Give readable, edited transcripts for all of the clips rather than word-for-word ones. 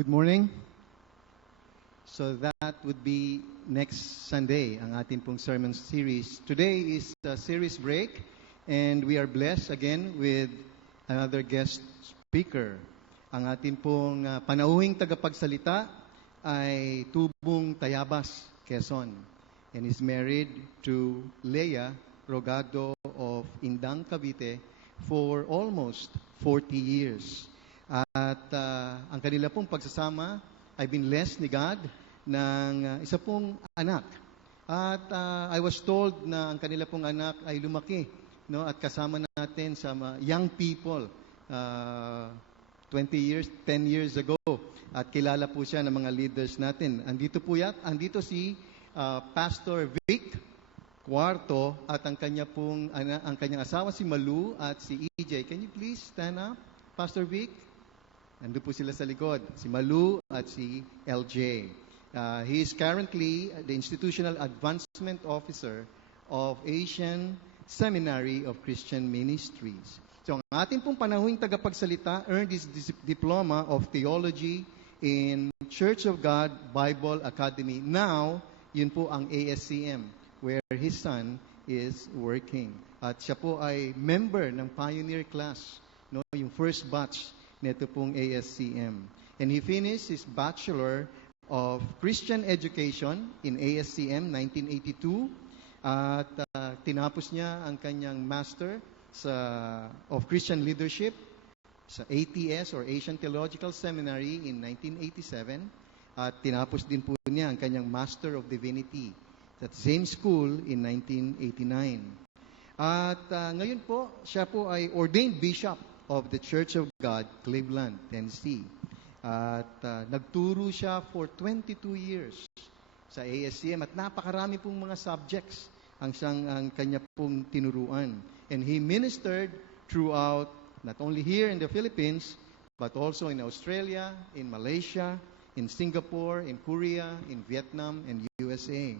Good morning. So that would be next Sunday, ang ating pong sermon series. Today is a series break, and we are blessed again with another guest speaker. Ang ating pong panauhing tagapagsalita ay Tubong Tayabas, Quezon, and is married to Leia Rogado of Indang, Cavite for almost 40 years. At ang kanila pong pagsasama ay binlessed ni God ng isa pong anak. At I was told na ang kanila pong anak ay lumaki, no, at kasama natin sa young people 10 years ago. At kilala po siya ng mga leaders natin. Andito si Pastor Vic Cuarto at ang kanyang asawa si Malu at si EJ. Can you please stand up, Pastor Vic? Nandun po sila sa likod, si Malu at si LJ. He is currently the Institutional Advancement Officer of Asian Seminary of Christian Ministries. So ang ating pong panahong tagapagsalita earned his Diploma of Theology in Church of God Bible Academy. Now, yun po ang ASCM, where his son is working. At siya po ay member ng pioneer class, no, yung first batch nito pong ASCM. And he finished his Bachelor of Christian Education in ASCM 1982. At tinapos niya ang kanyang Master of Christian Leadership sa ATS or Asian Theological Seminary in 1987. At tinapos din po niya ang kanyang Master of Divinity at same school in 1989. At ngayon po, siya po ay ordained bishop of the Church of God, Cleveland, Tennessee. At nagturo siya for 22 years sa ASCM at napakarami pong mga subjects ang kanya pong tinuruan. And he ministered throughout, not only here in the Philippines, but also in Australia, in Malaysia, in Singapore, in Korea, in Vietnam, and USA.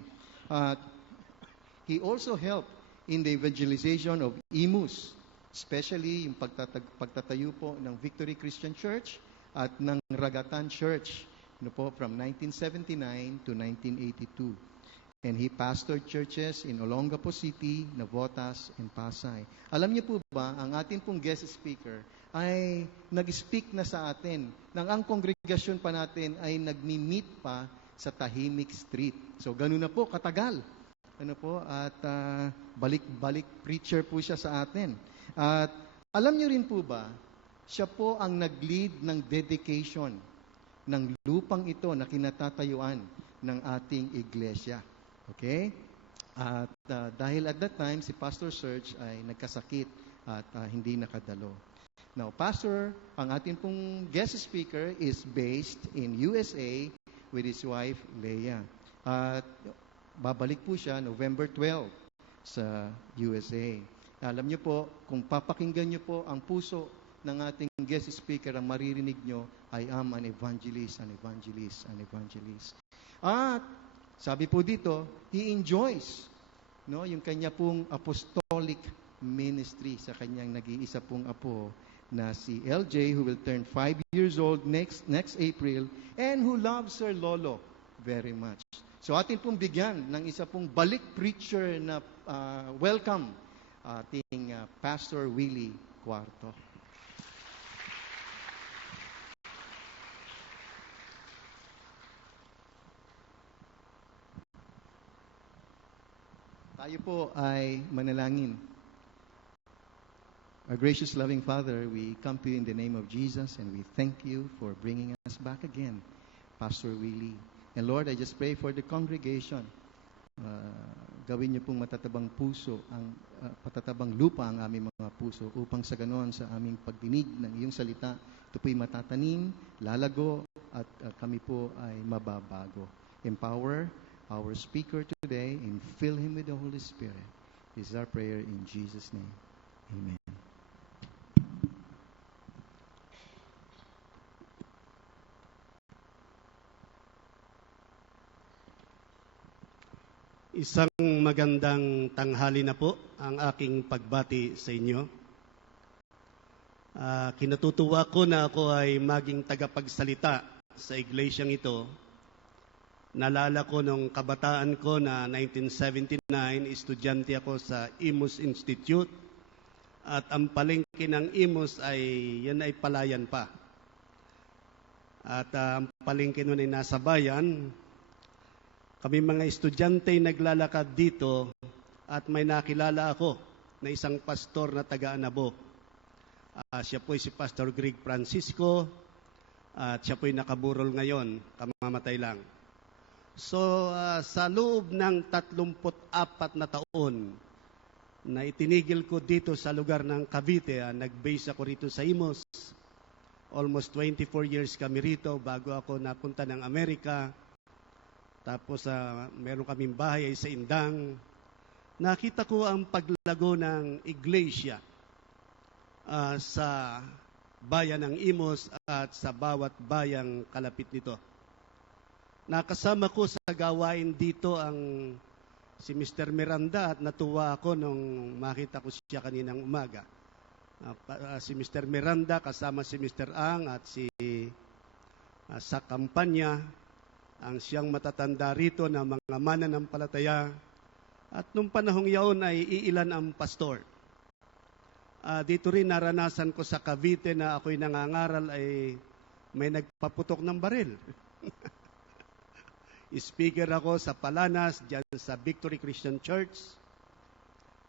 He also helped in the evangelization of IMUS, especially yung pagtatayo po ng Victory Christian Church at ng Ragatan Church, from 1979 to 1982. And he pastored churches in Olongapo City, Navotas, and Pasay. Alam niyo po ba, ang ating pong guest speaker ay nag-speak na sa atin nang ang kongregasyon pa natin ay nagmi-meet pa sa Tahimik Street. So ganun na po katagal. At balik-balik preacher po siya sa atin. At alam niyo rin po ba, siya po ang nag-lead ng dedication ng lupang ito na kinatatayuan ng ating iglesia. Okay? At dahil at that time, si Pastor Serge ay nagkasakit at hindi nakadalo. Now, Pastor, ang ating pong guest speaker is based in USA with his wife, Leia. At babalik po siya November 12 sa USA. Alam niyo po, kung papakinggan niyo po ang puso ng ating guest speaker, ang maririnig niyo, I am an evangelist, an evangelist, an evangelist. At sabi po dito, he enjoys yung kanya pong apostolic ministry sa kanyang nag-iisa pong apo na si LJ, who will turn 5 years old next April, and who loves her lolo very much. So atin pong bigyan ng isa pong balik preacher na welcome ating Pastor Willie Cuarto. Tayo po ay manalangin. Our gracious loving Father, we come to you in the name of Jesus and we thank you for bringing us back again, Pastor Willie. And Lord, I just pray for the congregation. Gawin niyo pong matatabang puso, patatabang lupa ang aming mga puso upang sa ganoon sa aming pagdinig ng iyong salita, ito po'y matatanim, lalago, at kami po ay mababago. Empower our speaker today and fill him with the Holy Spirit. This is our prayer in Jesus' name. Amen. Isang magandang tanghali na po ang aking pagbati sa inyo. Kinatutuwa ko na ako ay maging tagapagsalita sa iglesyang ito. Nalala ko nung kabataan ko na 1979, estudyante ako sa Imus Institute. At ang palengke ng Imus yan ay palayan pa. At ang palengke nun ay nasa bayan. Kami mga estudyante naglalakad dito at may nakilala ako na isang pastor na taga-Anabo. Siya po si Pastor Greg Francisco at siya po nakaburol ngayon, kamamatay lang. So, sa loob ng 34 na taon na itinigil ko dito sa lugar ng Cavite, nag-base ako rito sa Imus. Almost 24 years kami rito bago ako napunta ng Amerika. Tapos, meron kaming bahay sa Indang. Nakita ko ang paglago ng iglesia sa bayan ng Imus at sa bawat bayang kalapit nito. Nakasama ko sa gawain dito si Mr. Miranda at natuwa ako nung makita ko siya kaninang umaga. Si Mr. Miranda kasama si Mr. Ang at sa kampanya ang siyang matatanda rito na mga mananampalataya. At nung panahong yaon ay iilan ang pastor. Dito rin naranasan ko sa Cavite na ako'y nangangaral ay may nagpaputok ng baril. Speaker ako sa Palanas, dyan sa Victory Christian Church.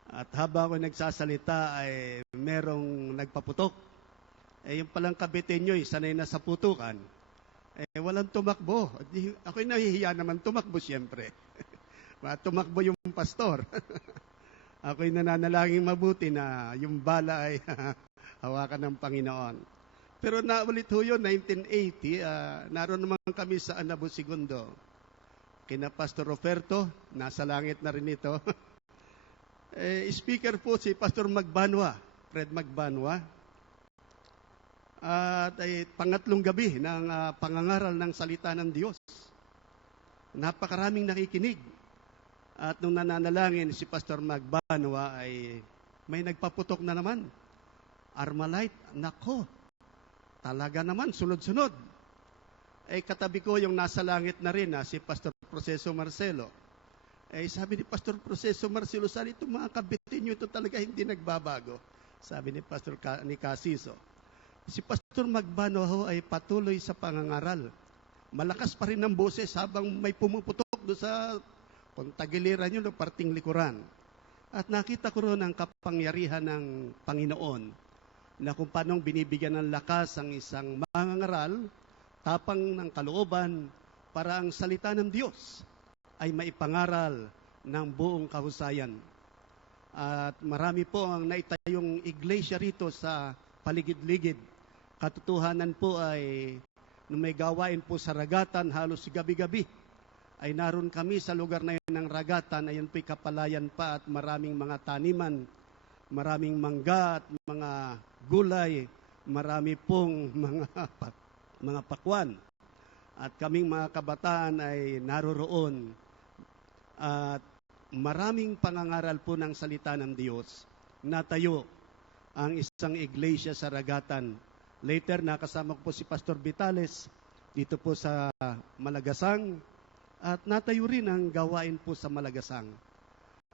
At habang ako nagsasalita ay merong nagpaputok. Yung palang Caviteño, sanay na sa putukan. Walang tumakbo. Ako'y nahihiya naman tumakbo siyempre. Tumakbo yung pastor. Ako'y nananalangin mabuti na yung bala ay hawakan ng Panginoon. Pero naulit ho yun, 1980, naroon naman kami sa Anabo Segundo. Kina Pastor Roberto, nasa langit na rin ito. Speaker po si Pastor Magbanwa, Fred Magbanwa. At pangatlong gabi ng pangangaral ng salita ng Diyos. Napakaraming nakikinig. At nung nananalangin si Pastor Magbanwa ay may nagpaputok na naman. Armalite, nako, talaga naman, sunod-sunod. Katabi ko yung nasa langit na rin, si Pastor Proceso Marcelo. Sabi ni Pastor Proceso Marcelo, saan itong mga Caviteño ito talaga hindi nagbabago? Sabi ni Pastor ni Casiso. Si Pastor Magbanwa ho ay patuloy sa pangangaral. Malakas pa rin ang boses habang may pumuputok doon sa kung tagiliran nyo ng parting likuran. At nakita ko rin ang kapangyarihan ng Panginoon na kung paano binibigyan ng lakas ang isang mangangaral, tapang ng kalooban para ang salita ng Diyos ay maipangaral ng buong kahusayan. At marami po ang naitayong iglesia rito sa paligid-ligid. Katotohanan po ay nung may gawain po sa Ragatan, halos gabi-gabi, ay naroon kami sa lugar na yun ng Ragatan, ayan po'y kapalayan pa at maraming mga taniman, maraming mangga at mga gulay, marami pong mga pakwan. At kaming mga kabataan ay naroroon. At maraming pangangaral po ng salita ng Diyos. Natayo ang isang iglesia sa Ragatan. Later, nakasama ko po si Pastor Vitales dito po sa Malagasang. At natayo rin ang gawain po sa Malagasang.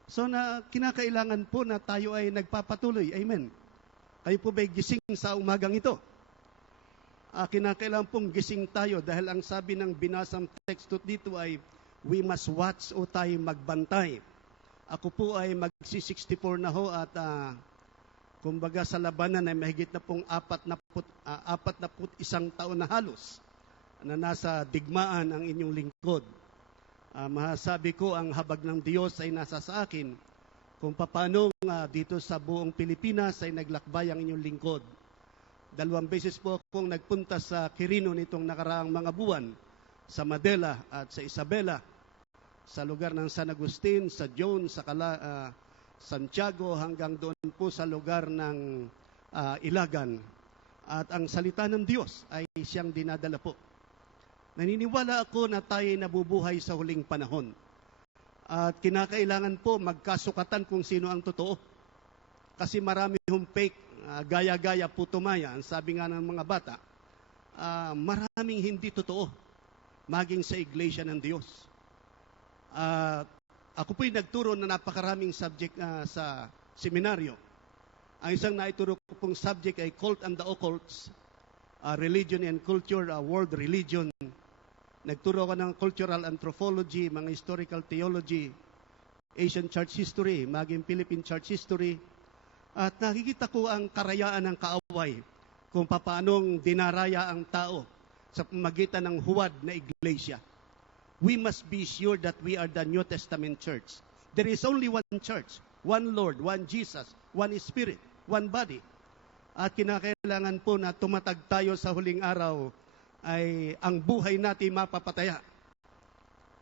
So, kinakailangan po na tayo ay nagpapatuloy. Amen. Kayo po ba'y gising sa umagang ito? Kinakailangan pong gising tayo dahil ang sabi ng binasang text dito ay we must watch o tayo magbantay. Ako po ay magsi-64 na ho at kumbaga sa labanan ay mahigit na pong 41 taon na halos na nasa digmaan ang inyong lingkod. Masasabi ko ang habag ng Diyos ay nasa sa akin kung paano dito sa buong Pilipinas ay naglakbay ang inyong lingkod. 2 beses po akong nagpunta sa Quirino nitong nakaraang mga buwan, sa Madela at sa Isabela, sa lugar ng San Agustin, sa Jones, sa Santiago, hanggang doon po sa lugar ng Ilagan. At ang salita ng Diyos ay siyang dinadala po. Naniniwala ako na tayo nabubuhay sa huling panahon. At kinakailangan po magkasukatan kung sino ang totoo. Kasi marami hong fake, gaya-gaya putumaya, ang sabi nga ng mga bata. maraming hindi totoo maging sa iglesia ng Diyos. Ako po'y nagturo na napakaraming subject sa seminaryo. Ang isang naituro ko pong subject ay Cult and the Occults, Religion and Culture, World Religion. Nagturo ko ng Cultural Anthropology, mga Historical Theology, Asian Church History, maging Philippine Church History. At nakikita ko ang karayaan ng kaaway kung paanong dinaraya ang tao sa pamagitan ng huwad na iglesia. We must be sure that we are the New Testament church. There is only one church, one Lord, one Jesus, one Spirit, one body. At kinakailangan po na tumatag tayo sa huling araw ay ang buhay natin mapapataya.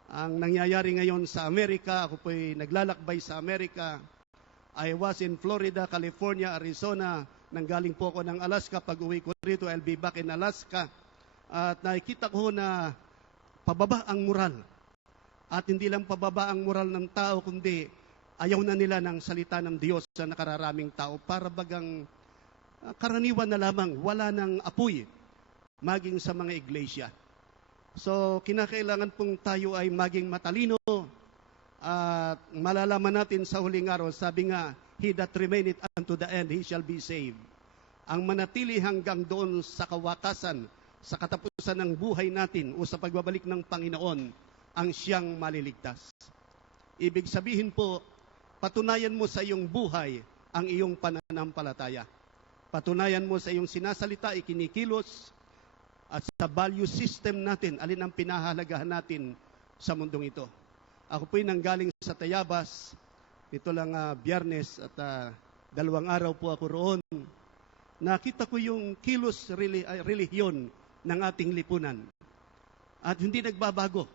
Ang nangyayari ngayon sa Amerika, ako po'y naglalakbay sa Amerika. I was in Florida, California, Arizona. Nanggaling po ako ng Alaska. Pag uwi ko rito, I'll be back in Alaska. At nakikita ko na pababa ang moral. At hindi lang pababa ang moral ng tao, kundi ayaw na nila ng salita ng Diyos sa nakararaming tao. Para bagang karaniwan na lamang, wala ng apoy maging sa mga iglesia. So, kinakailangan pong tayo ay maging matalino at malalaman natin sa huling araw, sabi nga, he that remaineth unto the end, he shall be saved. Ang manatili hanggang doon sa kawakasan, sa katapusan ng buhay natin o sa pagbabalik ng Panginoon, ang siyang maliligtas. Ibig sabihin po, patunayan mo sa iyong buhay ang iyong pananampalataya. Patunayan mo sa iyong sinasalita, ikinikilos, at sa value system natin, alin ang pinahalagahan natin sa mundong ito. Ako po'y nanggaling sa Tayabas, ito lang Biyernes at 2 araw po ako roon. Nakita ko yung kilos relihiyon ng ating lipunan. At hindi nagbabago.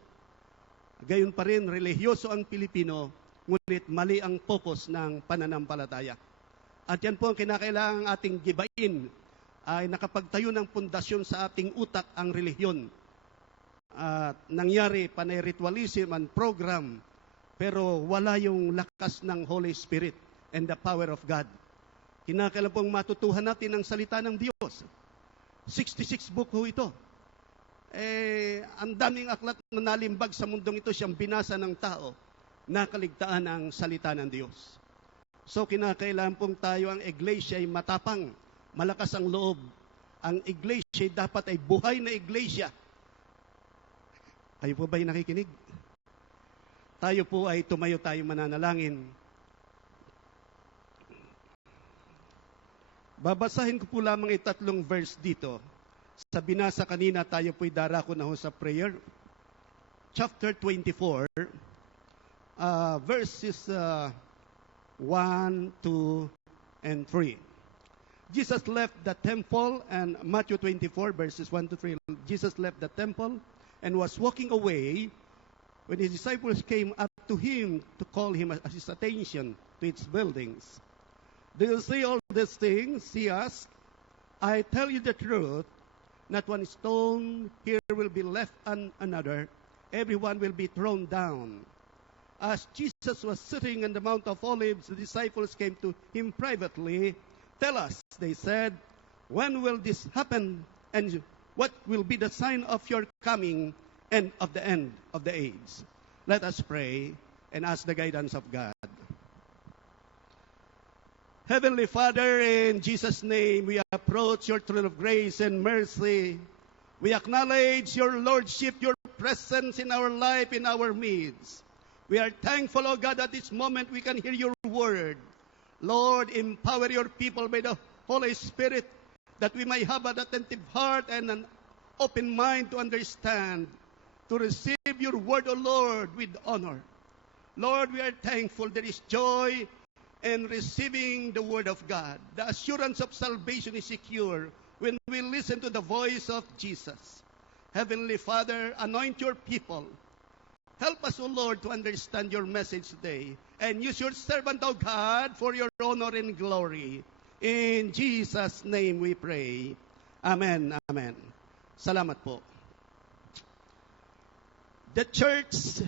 Gayon pa rin, relihiyoso ang Pilipino, ngunit mali ang focus ng pananampalataya. At yan po ang kinakailangang ating gibain, ay nakapagtayo ng pundasyon sa ating utak ang relihiyon. Nangyari panay ritualism and program, pero wala yung lakas ng Holy Spirit and the power of God. Kinakailangan pong matutuhan natin ang salita ng Diyos. 66 book ho ito. Ang daming aklat na nalimbag sa mundong ito, siyang binasa ng tao, nakaligtaan ang salita ng Diyos. So kinakailangan pong tayo, ang iglesia ay matapang, malakas ang loob. Ang iglesia dapat ay buhay na iglesia. Kayo po ba'y nakikinig? Tayo po ay tumayo tayo mananalangin. Babasahin ko po lamang 3 verse dito. Sa binasa kanina, tayo po'y darako na ho sa prayer. Chapter 24, verses 1, 2, and 3. Jesus left the temple, and Matthew 24, verses 1 to 3, Jesus left the temple and was walking away when his disciples came up to him to call him his attention to its buildings. Do you see all these things? He asked. I tell you the truth, not one stone here will be left on another. Everyone will be thrown down. As Jesus was sitting on the Mount of Olives, the disciples came to him privately. Tell us, they said, when will this happen, and what will be the sign of your coming and of the end of the age? Let us pray and ask the guidance of God. Heavenly Father, in Jesus' name, we approach your throne of grace and mercy. We acknowledge your lordship, your presence in our life, in our midst. We are thankful, O God, at this moment we can hear your word. Lord, empower your people by the Holy Spirit that we may have an attentive heart and an open mind to understand, to receive your word, O Lord, with honor. Lord, we are thankful there is joy in receiving the word of God. The assurance of salvation is secure when we listen to the voice of Jesus. Heavenly Father, anoint your people. Help us, O Lord, to understand your message today. And use your servant, O God, for your honor and glory. In Jesus' name we pray. Amen. Amen. Salamat po. The church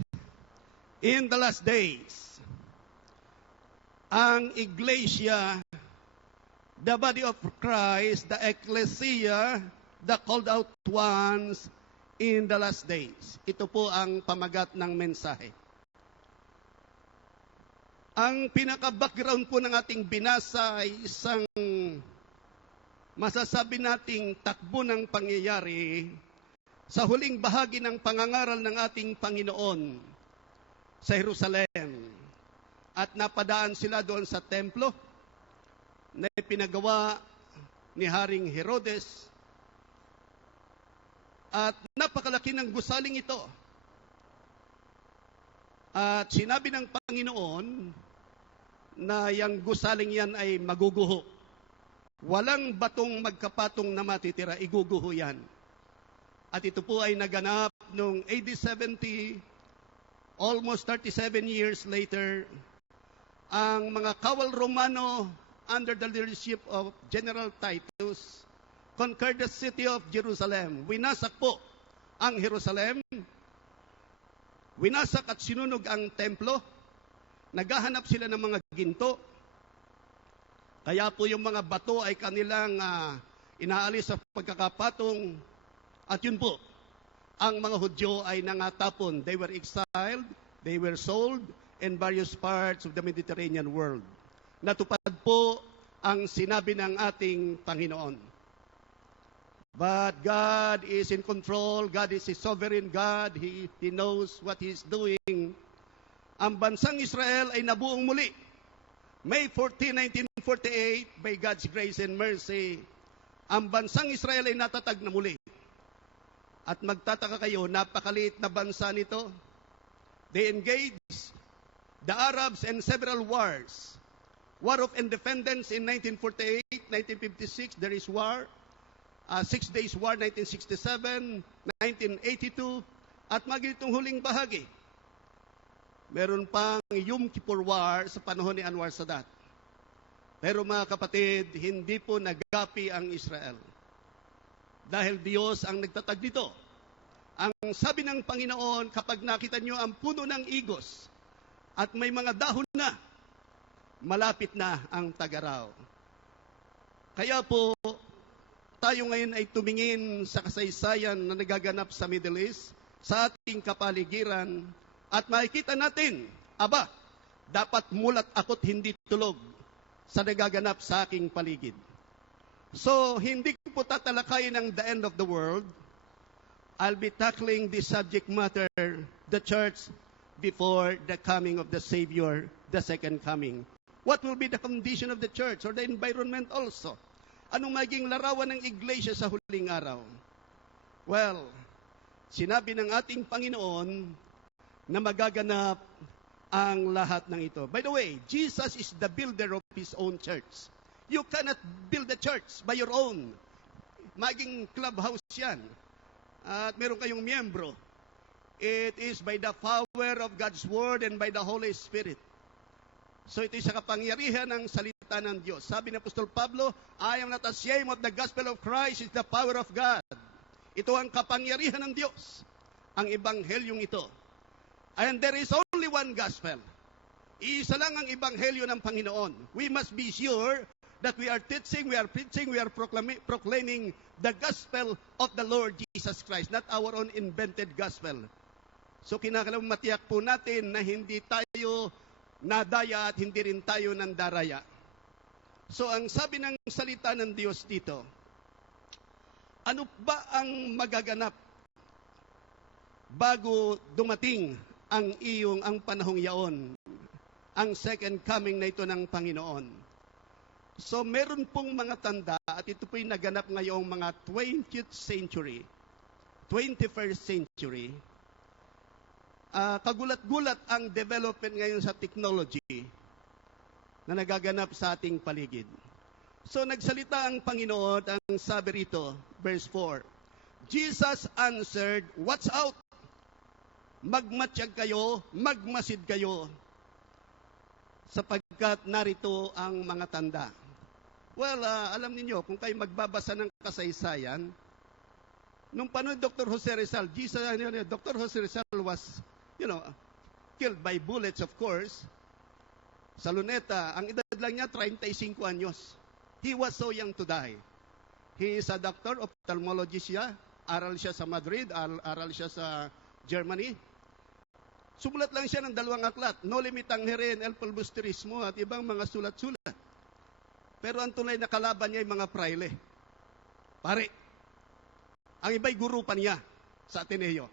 in the last days. Ang iglesia, the body of Christ, the ecclesia, the called out ones in the last days. Ito po ang pamagat ng mensahe. Ang pinaka-background po ng ating binasa ay isang masasabi nating takbo ng pangyayari sa huling bahagi ng pangangaral ng ating Panginoon sa Jerusalem. At napadaan sila doon sa templo na pinagawa ni Haring Herodes. At napakalaki ng gusaling ito. At sinabi ng Panginoon na yung gusaling yan ay maguguho. Walang batong magkapatong na matitira, iguguho yan. At ito po ay naganap noong AD 70, almost 37 years later. Ang mga kawal Romano under the leadership of General Titus conquered the city of Jerusalem. Winasak po ang Jerusalem. Winasak at sinunog ang templo. Naghahanap sila ng mga ginto. Kaya po yung mga bato ay kanilang inaalis sa pagkakapatong. At yun po, ang mga Hudyo ay nangatapon. They were exiled, they were sold in various parts of the Mediterranean world. Natupad po ang sinabi ng ating Panginoon. But God is in control. God is a sovereign God. He knows what He is doing. Ang bansang Israel ay nabuong muli. May 14, 1948, by God's grace and mercy, ang bansang Israel ay natatag na muli. At magtataka kayo, napakaliit na bansa nito. They engaged the Arabs in several wars. War of Independence in 1948, 1956, there is war. 6 Days War, 1967, 1982, at magitong huling bahagi. Meron pang Yom Kippur War sa panahon ni Anwar Sadat. Pero mga kapatid, hindi po nagapi ang Israel. Dahil Diyos ang nagtatag dito. Ang sabi ng Panginoon, kapag nakita nyo ang puno ng igos at may mga dahon na, malapit na ang tagaraw. Kaya po, tayo ngayon ay tumingin sa kasaysayan na nagaganap sa Middle East, sa ating kapaligiran, at makikita natin, aba, dapat mulat ako't hindi tulog sa nagaganap sa aking paligid. So, hindi ko po tatalakayin ang the end of the world. I'll be tackling this subject matter, the church before the coming of the Savior, the second coming. What will be the condition of the church or the environment also? Anong maging larawan ng iglesia sa huling araw? Well, sinabi ng ating Panginoon na magaganap ang lahat ng ito. By the way, Jesus is the builder of His own church. You cannot build a church by your own. Maging clubhouse yan. At meron kayong miyembro. It is by the power of God's Word and by the Holy Spirit. So ito sa kapangyarihan ng salita ng Diyos. Sabi ni Apostol Pablo, I am not ashamed of the gospel of Christ. It's the power of God. Ito ang kapangyarihan ng Diyos. Ang ebanghelyong ito. And there is only one gospel. Isa lang ang ebanghelyo ng Panginoon. We must be sure that we are teaching, we are preaching, we are proclaiming the gospel of the Lord Jesus Christ, not our own invented gospel. So kinakailangan matiyak po natin na hindi tayo nadaya at hindi rin tayo nandaraya. So ang sabi ng salita ng Diyos dito, ano ba ang magaganap bago dumating ang panahong yaon, ang second coming na ito ng Panginoon? So meron pong mga tanda at ito po'y naganap ngayong mga 20th century, 21st century. Kagulat-gulat ang development ngayon sa technology na nagaganap sa ating paligid. So nagsalita ang Panginoon, ang sabi rito, verse 4, Jesus answered, watch out! Magmatsyag kayo, magmasid kayo, sapagkat narito ang mga tanda. Well, alam niyo kung kayo magbabasa ng kasaysayan, nung panahon Dr. Jose Rizal, Dr. Jose Rizal was, killed by bullets, of course, sa Luneta. Ang edad lang niya, 35 anyos. He was so young to die. He is a doctor, ophthalmologist siya. Aral siya sa Madrid, aral siya sa Germany. Sumulat lang siya ng 2 aklat, No Limit Tangere, El Polbusterismo, at ibang mga sulat-sulat. Pero ang tunay na kalaban niya ay mga praile. Pare, ang iba'y guru pa niya sa Ateneo.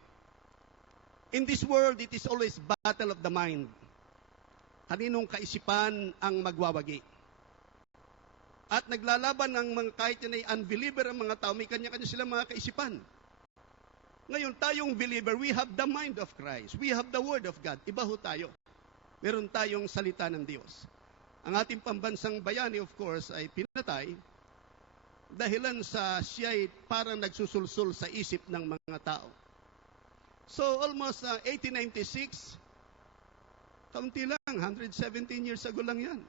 In this world, it is always battle of the mind. Kaninong kaisipan ang magwawagi? At naglalaban ng mga kahit yan ay unbeliever ang mga tao, may kanya-kanya silang mga kaisipan. Ngayon, tayong believer, we have the mind of Christ. We have the Word of God. Iba ho tayo. Meron tayong salita ng Diyos. Ang ating pambansang bayani, of course, ay pinatay dahilan sa siya ay parang nagsusulsul sa isip ng mga tao. So, almost 1896, kaunti lang, 117 years ago lang yan.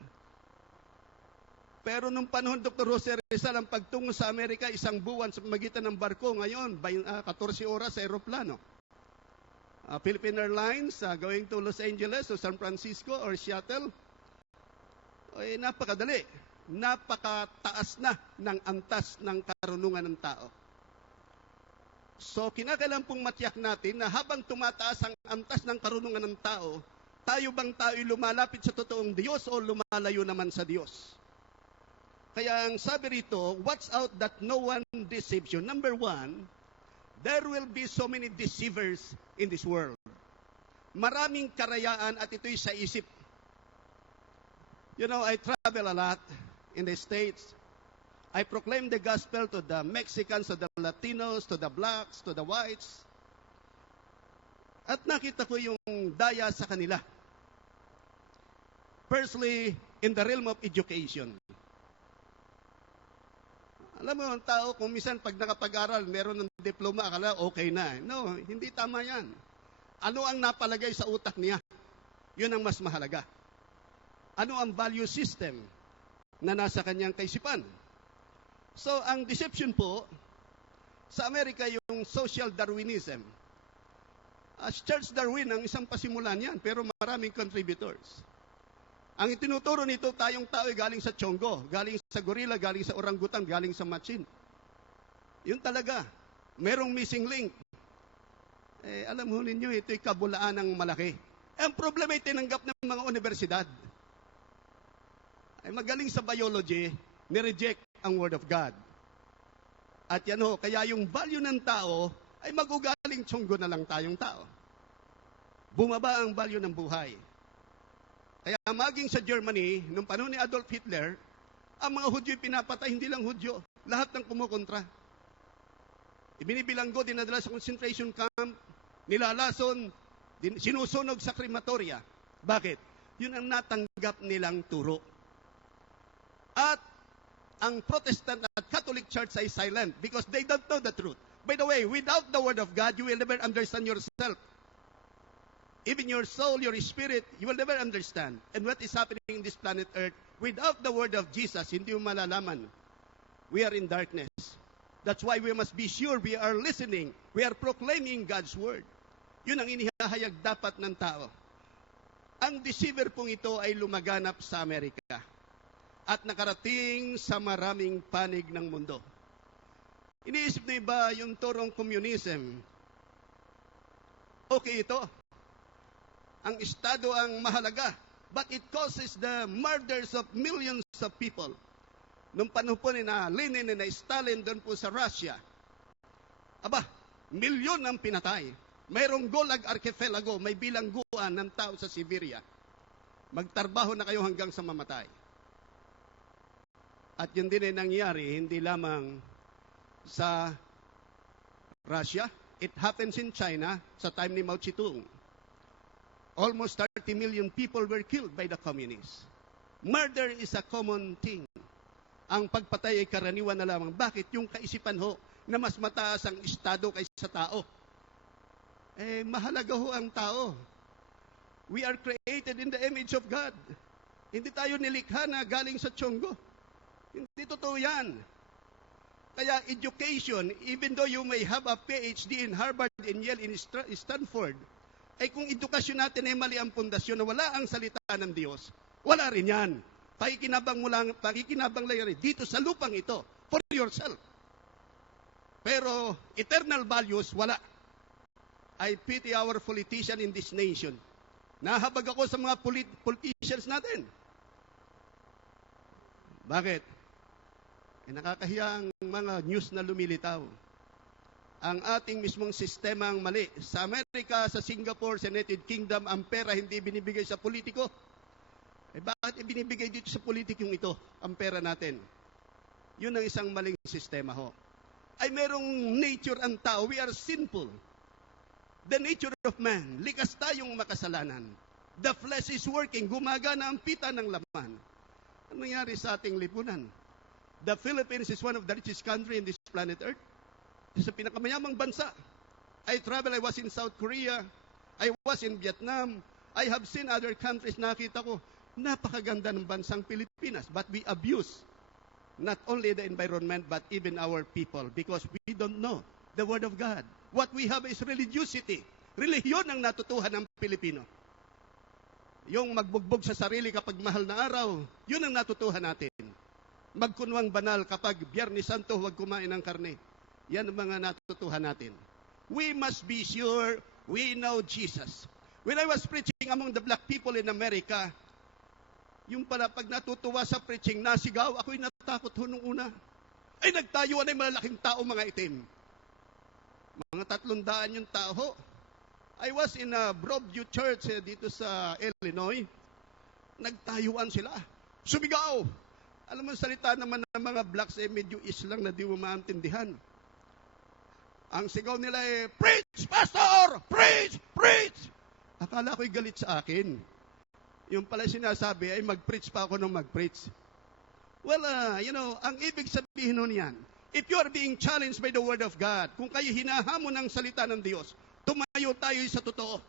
Pero nung panahon, Dr. Jose Rizal, ang pagtungo sa Amerika, 1 buwan sa magitan ng barko. Ngayon, 14 oras sa aeroplano. Philippine Airlines, going to Los Angeles o San Francisco or Seattle, ay napakadali. Napakataas na ng antas ng karunungan ng tao. So, kinakailangan pong matiyak natin na habang tumataas ang antas ng karunungan ng tao, tayo bang tayo'y lumalapit sa totoong Diyos o lumalayo naman sa Diyos? Kaya ang sabi rito, watch out that no one deceives you. Number 1, there will be so many deceivers in this world. Maraming karayaan at ito'y sa isip. You know, I travel a lot in the States. I proclaim the gospel to the Mexicans, to the Latinos, to the blacks, to the whites. At nakita ko yung daya sa kanila. Firstly, in the realm of education. Alam mo, ang tao, kung minsan pag nakapag-aral, meron ng diploma, akala okay na. No, hindi tama yan. Ano ang napalagay sa utak niya? Yun ang mas mahalaga. Ano ang value system na nasa kanyang kaisipan? So, ang deception po, sa Amerika, yung social Darwinism. Charles Darwin ang isang pasimulan yan, pero maraming contributors. Ang itinuturo nito, tayong tao ay galing sa Chongo, galing sa gorilla, galing sa orangutan, galing sa machin. Yun talaga. Merong missing link. Alam mo ninyo, ito'y kabulaan ng malaki. Ang problema ay tinanggap ng mga universidad. Ay magaling sa biology, nireject ang Word of God. At yan ho, kaya yung value ng tao ay magugaling Chongo na lang tayong tao. Bumaba ang value ng buhay. Kaya maging sa Germany, nung panahon ni Adolf Hitler, ang mga Hudyo'y pinapatay, hindi lang Hudyo, lahat ng kumukontra. Ibinibilanggo, dinadala sa concentration camp, nilalason, sinusunog sa krematoria. Bakit? Yun ang natanggap nilang turo. At ang Protestant at Catholic Church ay silent because they don't know the truth. By the way, without the Word of God, you will never understand yourself. Even your soul, your spirit, you will never understand. And what is happening in this planet Earth, without the Word of Jesus, hindi mo malalaman. We are in darkness. That's why we must be sure we are listening. We are proclaiming God's Word. Yun ang inihahayag dapat ng tao. Ang deceiver pong ito ay lumaganap sa Amerika at nakarating sa maraming panig ng mundo. Iniisip na iba yung turong communism. Okay ito. Ang Estado ang mahalaga, but it causes the murders of millions of people. Nung panahon po ni na Lenin na Stalin doon po sa Russia, aba, milyon ang pinatay. Mayroong Gulag Archipelago, may bilangguan ng tao sa Siberia. Magtrabaho na kayo hanggang sa mamatay. At yun din ay nangyari, hindi lamang sa Russia, it happens in China sa time ni Mao Zedong. Almost 30 million people were killed by the communists. Murder is a common thing. Ang pagpatay ay karaniwan na lamang. Bakit? Yung kaisipan ho na mas mataas ang Estado kaysa tao. Mahalaga ho ang tao. We are created in the image of God. Hindi tayo nilikha na galing sa Chongo. Hindi totoo yan. Kaya education, even though you may have a PhD in Harvard, in Yale, in Stanford, ay kung edukasyon natin ay mali ang pundasyon na wala ang salita ng Diyos, wala rin yan. Pakikinabang lang yan dito sa lupang ito, for yourself. Pero eternal values, wala. I pity our politician in this nation. Nahabag ako sa mga politicians natin. Bakit? Nakakahiya ang mga news na lumilitaw. Ang ating mismong sistema ang mali. Sa Amerika, sa Singapore, sa United Kingdom, ang pera hindi binibigay sa politiko. Bakit ibinibigay dito sa politikong ito, ang pera natin? Yun ang isang maling sistema ho. Ay merong nature ang tao. We are sinful. The nature of man. Likas tayong makasalanan. The flesh is working. Gumagana ang pita ng laman. Ano nangyari sa ating lipunan? The Philippines is one of the richest country in this planet Earth. Sa pinakamayamang bansa. I was in South Korea. I was in Vietnam. I have seen other countries. Nakita ko, napakaganda ng bansang Pilipinas. But we abuse not only the environment but even our people because we don't know the Word of God. What we have is religiosity. Relihiyon ang natutuhan ng Pilipino. Yung magbugbog sa sarili kapag mahal na araw, yun ang natutuhan natin. Magkunwang banal kapag Biyernes Santo, huwag kumain ng karne. Yan ang mga natutuhan natin. We must be sure we know Jesus. When I was preaching among the black people in America, yung pala pag natutuwa sa preaching, nasigaw, ako'y natakot ho nung una. Ay nagtayuan ay malalaking tao, mga itim. Mga 300 yung tao ho. I was in a Broadview Church dito sa Illinois. Nagtayuan sila. Sumigaw! Alam mo, salita naman ng mga blacks medyo islang na di mo maintindihan. Ang sigaw nila Preach, Pastor! Preach! Preach! Akala ko'y galit sa akin. Yung pala sinasabi ay mag-preach pa ako nung mag-preach. Well, ang ibig sabihin nun yan, if you are being challenged by the Word of God, kung kayo hinahamon ng salita ng Diyos, tumayo tayo sa totoo.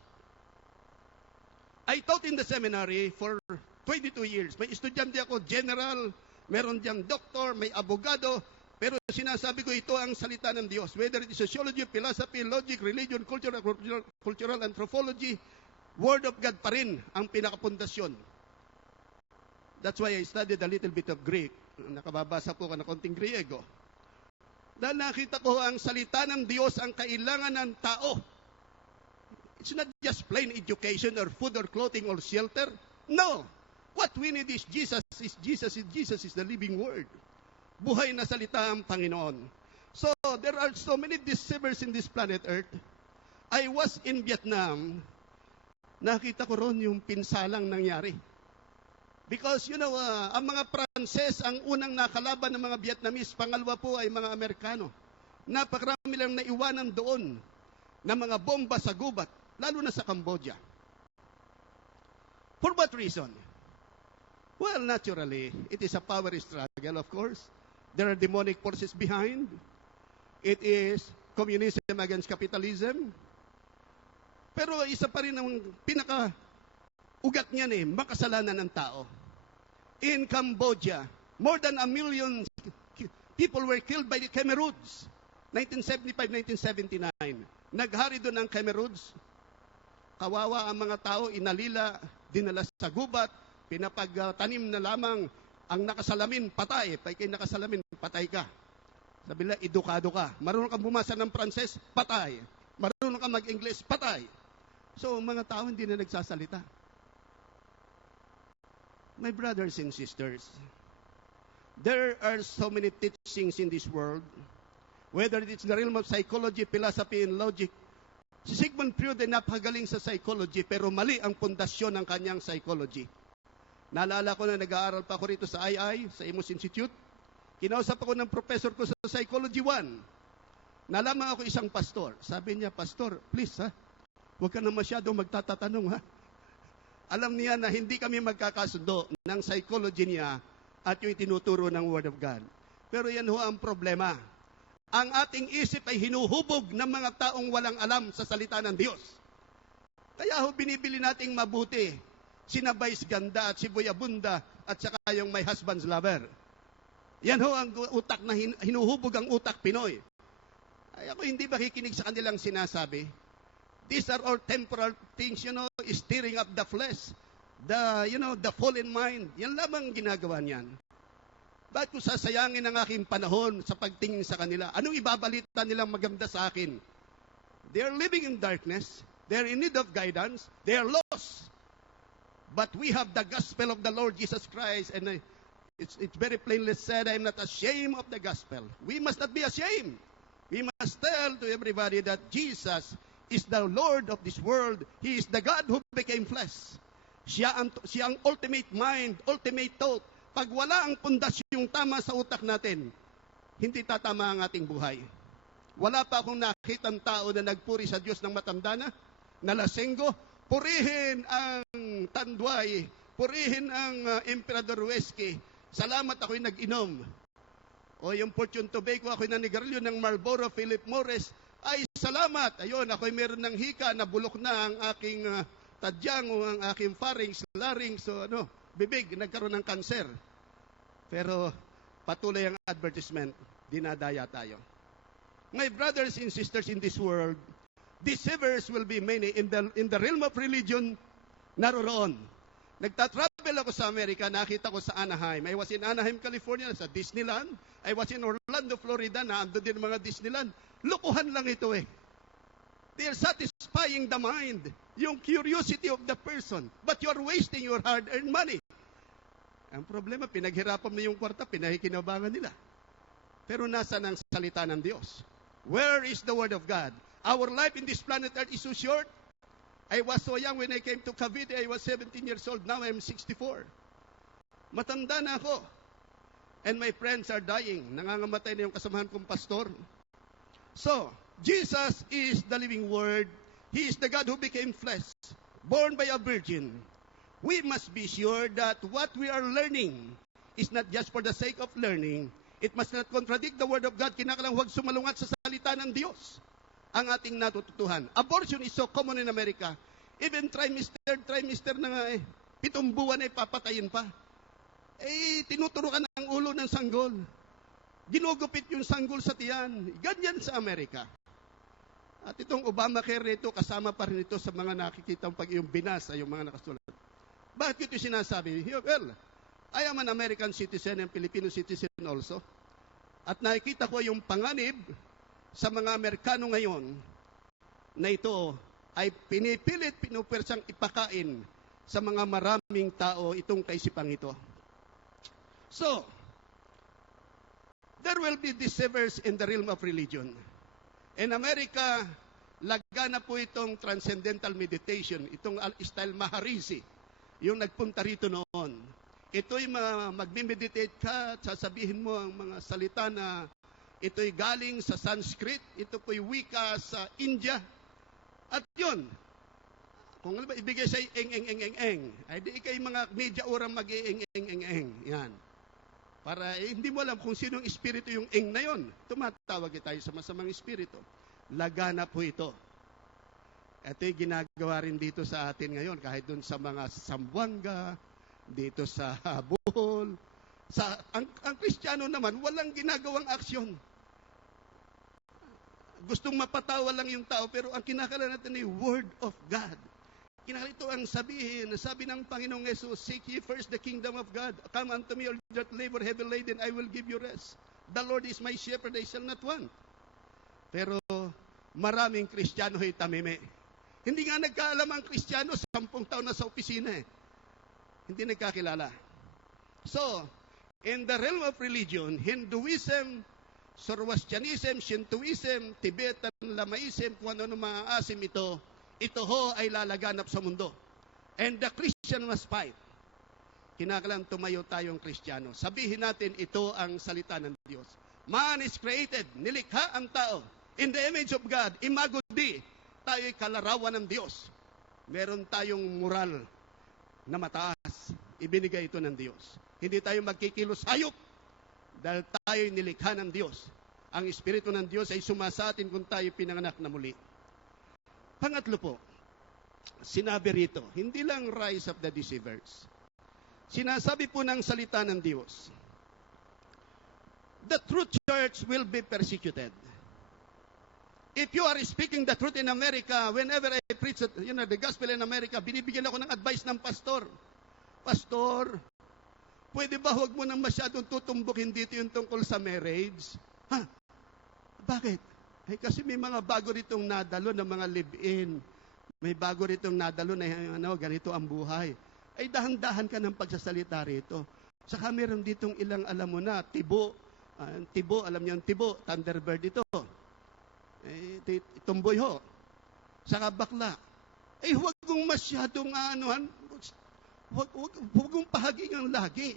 I taught in the seminary for 22 years. May estudyante ako, general, meron diyang doktor, may abogado, pero sinasabi ko ito ang salita ng Diyos. Whether it is sociology, philosophy, logic, religion, cultural anthropology, Word of God pa rin ang pinakapundasyon. That's why I studied a little bit of Greek. Nakababasa po ko ng konting Griego. Dahil nakita ko ang salita ng Diyos ang kailangan ng tao. It's not just plain education or food or clothing or shelter. No. What we need is Jesus. Jesus is the living Word. Buhay na salita ang Panginoon. So, there are so many deceivers in this planet Earth. I was in Vietnam. Nakita ko ron yung pinsalang nangyari. Because, ang mga Pranses, ang unang nakalaban ng mga Vietnamese, pangalawa po ay mga Amerikano. Napakarami lang naiwanan doon ng mga bomba sa gubat, lalo na sa Cambodia. For what reason? Well, naturally, it is a power struggle, of course. There are demonic forces behind. It is communism against capitalism. Pero isa pa rin ang pinaka-ugat niyan makasalanan ng tao. In Cambodia, more than 1 million people were killed by the Khmer Rouge. 1975-1979. Naghari doon ang Khmer Rouge. Kawawa ang mga tao, inalila, dinala sa gubat, pinapagtanim na lamang ang nakasalamin, patay. Pag kayo nakasalamin, patay ka. Sabi nila, edukado ka. Marunong kang bumasa ng Pranses, patay. Marunong kang mag-Ingles, patay. So, mga tao hindi na nagsasalita. My brothers and sisters, there are so many teachings in this world, whether it's the realm of psychology, philosophy, and logic. Si Sigmund Freud ay napakagaling sa psychology, pero mali ang pundasyon ng kanyang psychology. Naalala ko na nag-aaral pa ako rito sa II, sa Imus Institute. Kinausap ako ng professor ko sa Psychology 1. Nalaman ako isang pastor. Sabi niya, Pastor, please huwag ka na masyadong magtatatanong Alam niya na hindi kami magkakasundo ng psychology niya at yung itinuturo ng Word of God. Pero yan ho ang problema. Ang ating isip ay hinuhubog ng mga taong walang alam sa salita ng Diyos. Kaya ho binibili nating mabuti. Sina Vice Ganda at si Boyabunda at saka yung My Husband's Lover. Yan ho ang utak na hinuhubog ang utak Pinoy. Ay ako hindi makikinig sa kanilang sinasabi. These are all temporal things, stirring up the flesh. The fallen mind. Yan lamang ginagawa niyan. Bakit ko sasayangin ang aking panahon sa pagtingin sa kanila? Anong ibabalita nilang maganda sa akin? They are living in darkness. They are in need of guidance. They are lost. But we have the gospel of the Lord Jesus Christ. And it's very plainly said, I am not ashamed of the gospel. We must not be ashamed. We must tell to everybody that Jesus is the Lord of this world. He is the God who became flesh. Siya ang ultimate mind, ultimate thought. Pag wala ang pundasyong tama sa utak natin, hindi tatama ang ating buhay. Wala pa akong nakitang tao na nagpuri sa Diyos ng matanda na lasenggo. Purihin ang Tanduay, purihin ang Emperador Whiskey. Salamat ako'y nag-inom. O yung Fortune Tobacco, ako'y nanigarilyo ng Marlboro, Philip Morris. Ay, salamat. Ayun, ako'y meron ng hika, nabulok na ang aking tadyang o ang aking pharynx, larynx, so bibig, nagkaroon ng kanser. Pero patuloy ang advertisement, dinadaya tayo. My brothers and sisters in this world, deceivers will be many in the realm of religion, naroroon. Nagtatravel ako sa Amerika, nakita ko sa Anaheim. I was in Anaheim, California, sa Disneyland. I was in Orlando, Florida, naandun din mga Disneyland. Lukuhan lang ito eh. They are satisfying the mind, yung curiosity of the person. But you are wasting your hard-earned money. Ang problema, pinaghirapan mo yung kwarta, pinahikinabangan nila. Pero nasa ng salita ng Diyos? Where is the Word of God? Our life in this planet Earth is so short. I was so young when I came to Cavite. I was 17 years old. Now I'm 64. Matanda na ako. And my friends are dying. Nangangamatay na yung kasamahan kong pastor. So, Jesus is the living Word. He is the God who became flesh, born by a virgin. We must be sure that what we are learning is not just for the sake of learning. It must not contradict the Word of God. Kinakailangan huwag sumalungat sa salita ng Diyos ang ating natututuhan. Abortion is so common in America. Even trimester na nga 7 buwan ay papatayin pa. Tinuturukan ang ulo ng sanggol. Ginugupit yung sanggol sa tiyan. Ganyan sa Amerika. At itong Obamacare nito, kasama pa rin ito sa mga nakikita pag yung binasa, yung mga nakasulat. Bakit ito sinasabi? Well, I am an American citizen and Filipino citizen also. At nakikita ko yung panganib sa mga Amerikano ngayon na ito ay pinipilit, pinupersang ipakain sa mga maraming tao itong kaisipang ito. So, there will be deceivers in the realm of religion. In America, lagana po itong transcendental meditation, itong style Maharishi, yung nagpunta rito noon. Ito'y magme-meditate ka at sasabihin mo ang mga salita na ito'y galing sa Sanskrit, ito po'y wika sa India. At yun, kung ano ba, ibigay sa'yo eng, ay di ikay mga media oras mag-eng. Yan. Para hindi mo alam kung sinong espiritu yung eng na yon. Tumatawag tayo sa masamang espiritu. Lagana po ito. Ito'y ginagawa rin dito sa atin ngayon, kahit dun sa mga Sambuanga, dito sa Bohol. Ang Kristiyano naman, walang ginagawang aksyon. Gustong mapatawa lang yung tao, pero ang kinakailangan natin ay Word of God. Kinakailangan ito ang sabi ng Panginoong Yesus, seek ye first the kingdom of God. Come unto me, all that labor heavy laden, I will give you rest. The Lord is my shepherd, I shall not want. Pero maraming Kristiyano ay tamime. Hindi nga nagkaalam ang Kristiyano, 10 taon na sa opisina eh. Hindi nagkakilala. So, in the realm of religion, Hinduism, Zoroastrianism, Shintoism, Tibetan, Lamaism, kung ano maasim ito ho ay lalaganap sa mundo. And the Christian must fight. Kinakailangan tumayo tayong Kristiyano. Sabihin natin, ito ang salita ng Diyos. Man is created, nilikha ang tao. In the image of God, imago Dei. Tayo'y kalarawan ng Diyos. Meron tayong moral na mataas. Ibinigay ito ng Diyos. Hindi tayo magkikilos hayop dahil tayo'y nilikha ng Diyos. Ang Espiritu ng Diyos ay sumasa atin kung tayo pinanganak na muli. Pangatlo po, sinabi rito, hindi lang rise of the deceivers. Sinasabi po ng salita ng Diyos, the true church will be persecuted. If you are speaking the truth in America, whenever I preach the gospel in America, binibigyan ako ng advice ng pastor. Pastor, Pwede ba huwag mo nang masyadong tutumbukin dito yung tungkol sa marriage? Ha? Bakit? Ay kasi may mga bago ritong nadalo ng mga live-in. May bago ritong nadalo na ganito ang buhay. Ay dahan-dahan ka ng pagsasalita rito. Saka meron ditong ilang alam mo na, tibo, alam niyo yung tibo, Thunderbird ito. Tumboy ho. Saka bakla. Ay huwag kong masyadong huwag kong pahaging ang lagi.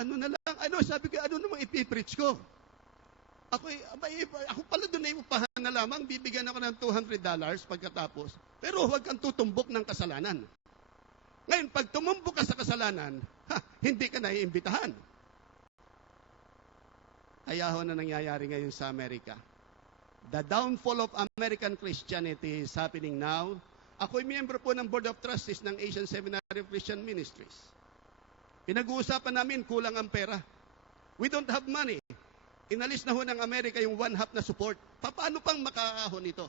Ano na lang, sabi ko, ano namang ipipreach ko? Ako pala doon ay upahan na lamang, bibigyan ako ng $200 pagkatapos. Pero huwag kang tutumbok ng kasalanan. Ngayon, pag tumumbok ka sa kasalanan, hindi ka naiimbitahan. Kaya ho na nangyayari ngayon sa Amerika. The downfall of American Christianity is happening now. Ako'y miyembro po ng Board of Trustees ng Asian Seminary of Christian Ministries. Pinag-uusapan namin, kulang ang pera. We don't have money. Inalis na ho ng Amerika yung 1/2 na support. Paano pang makaahon ito?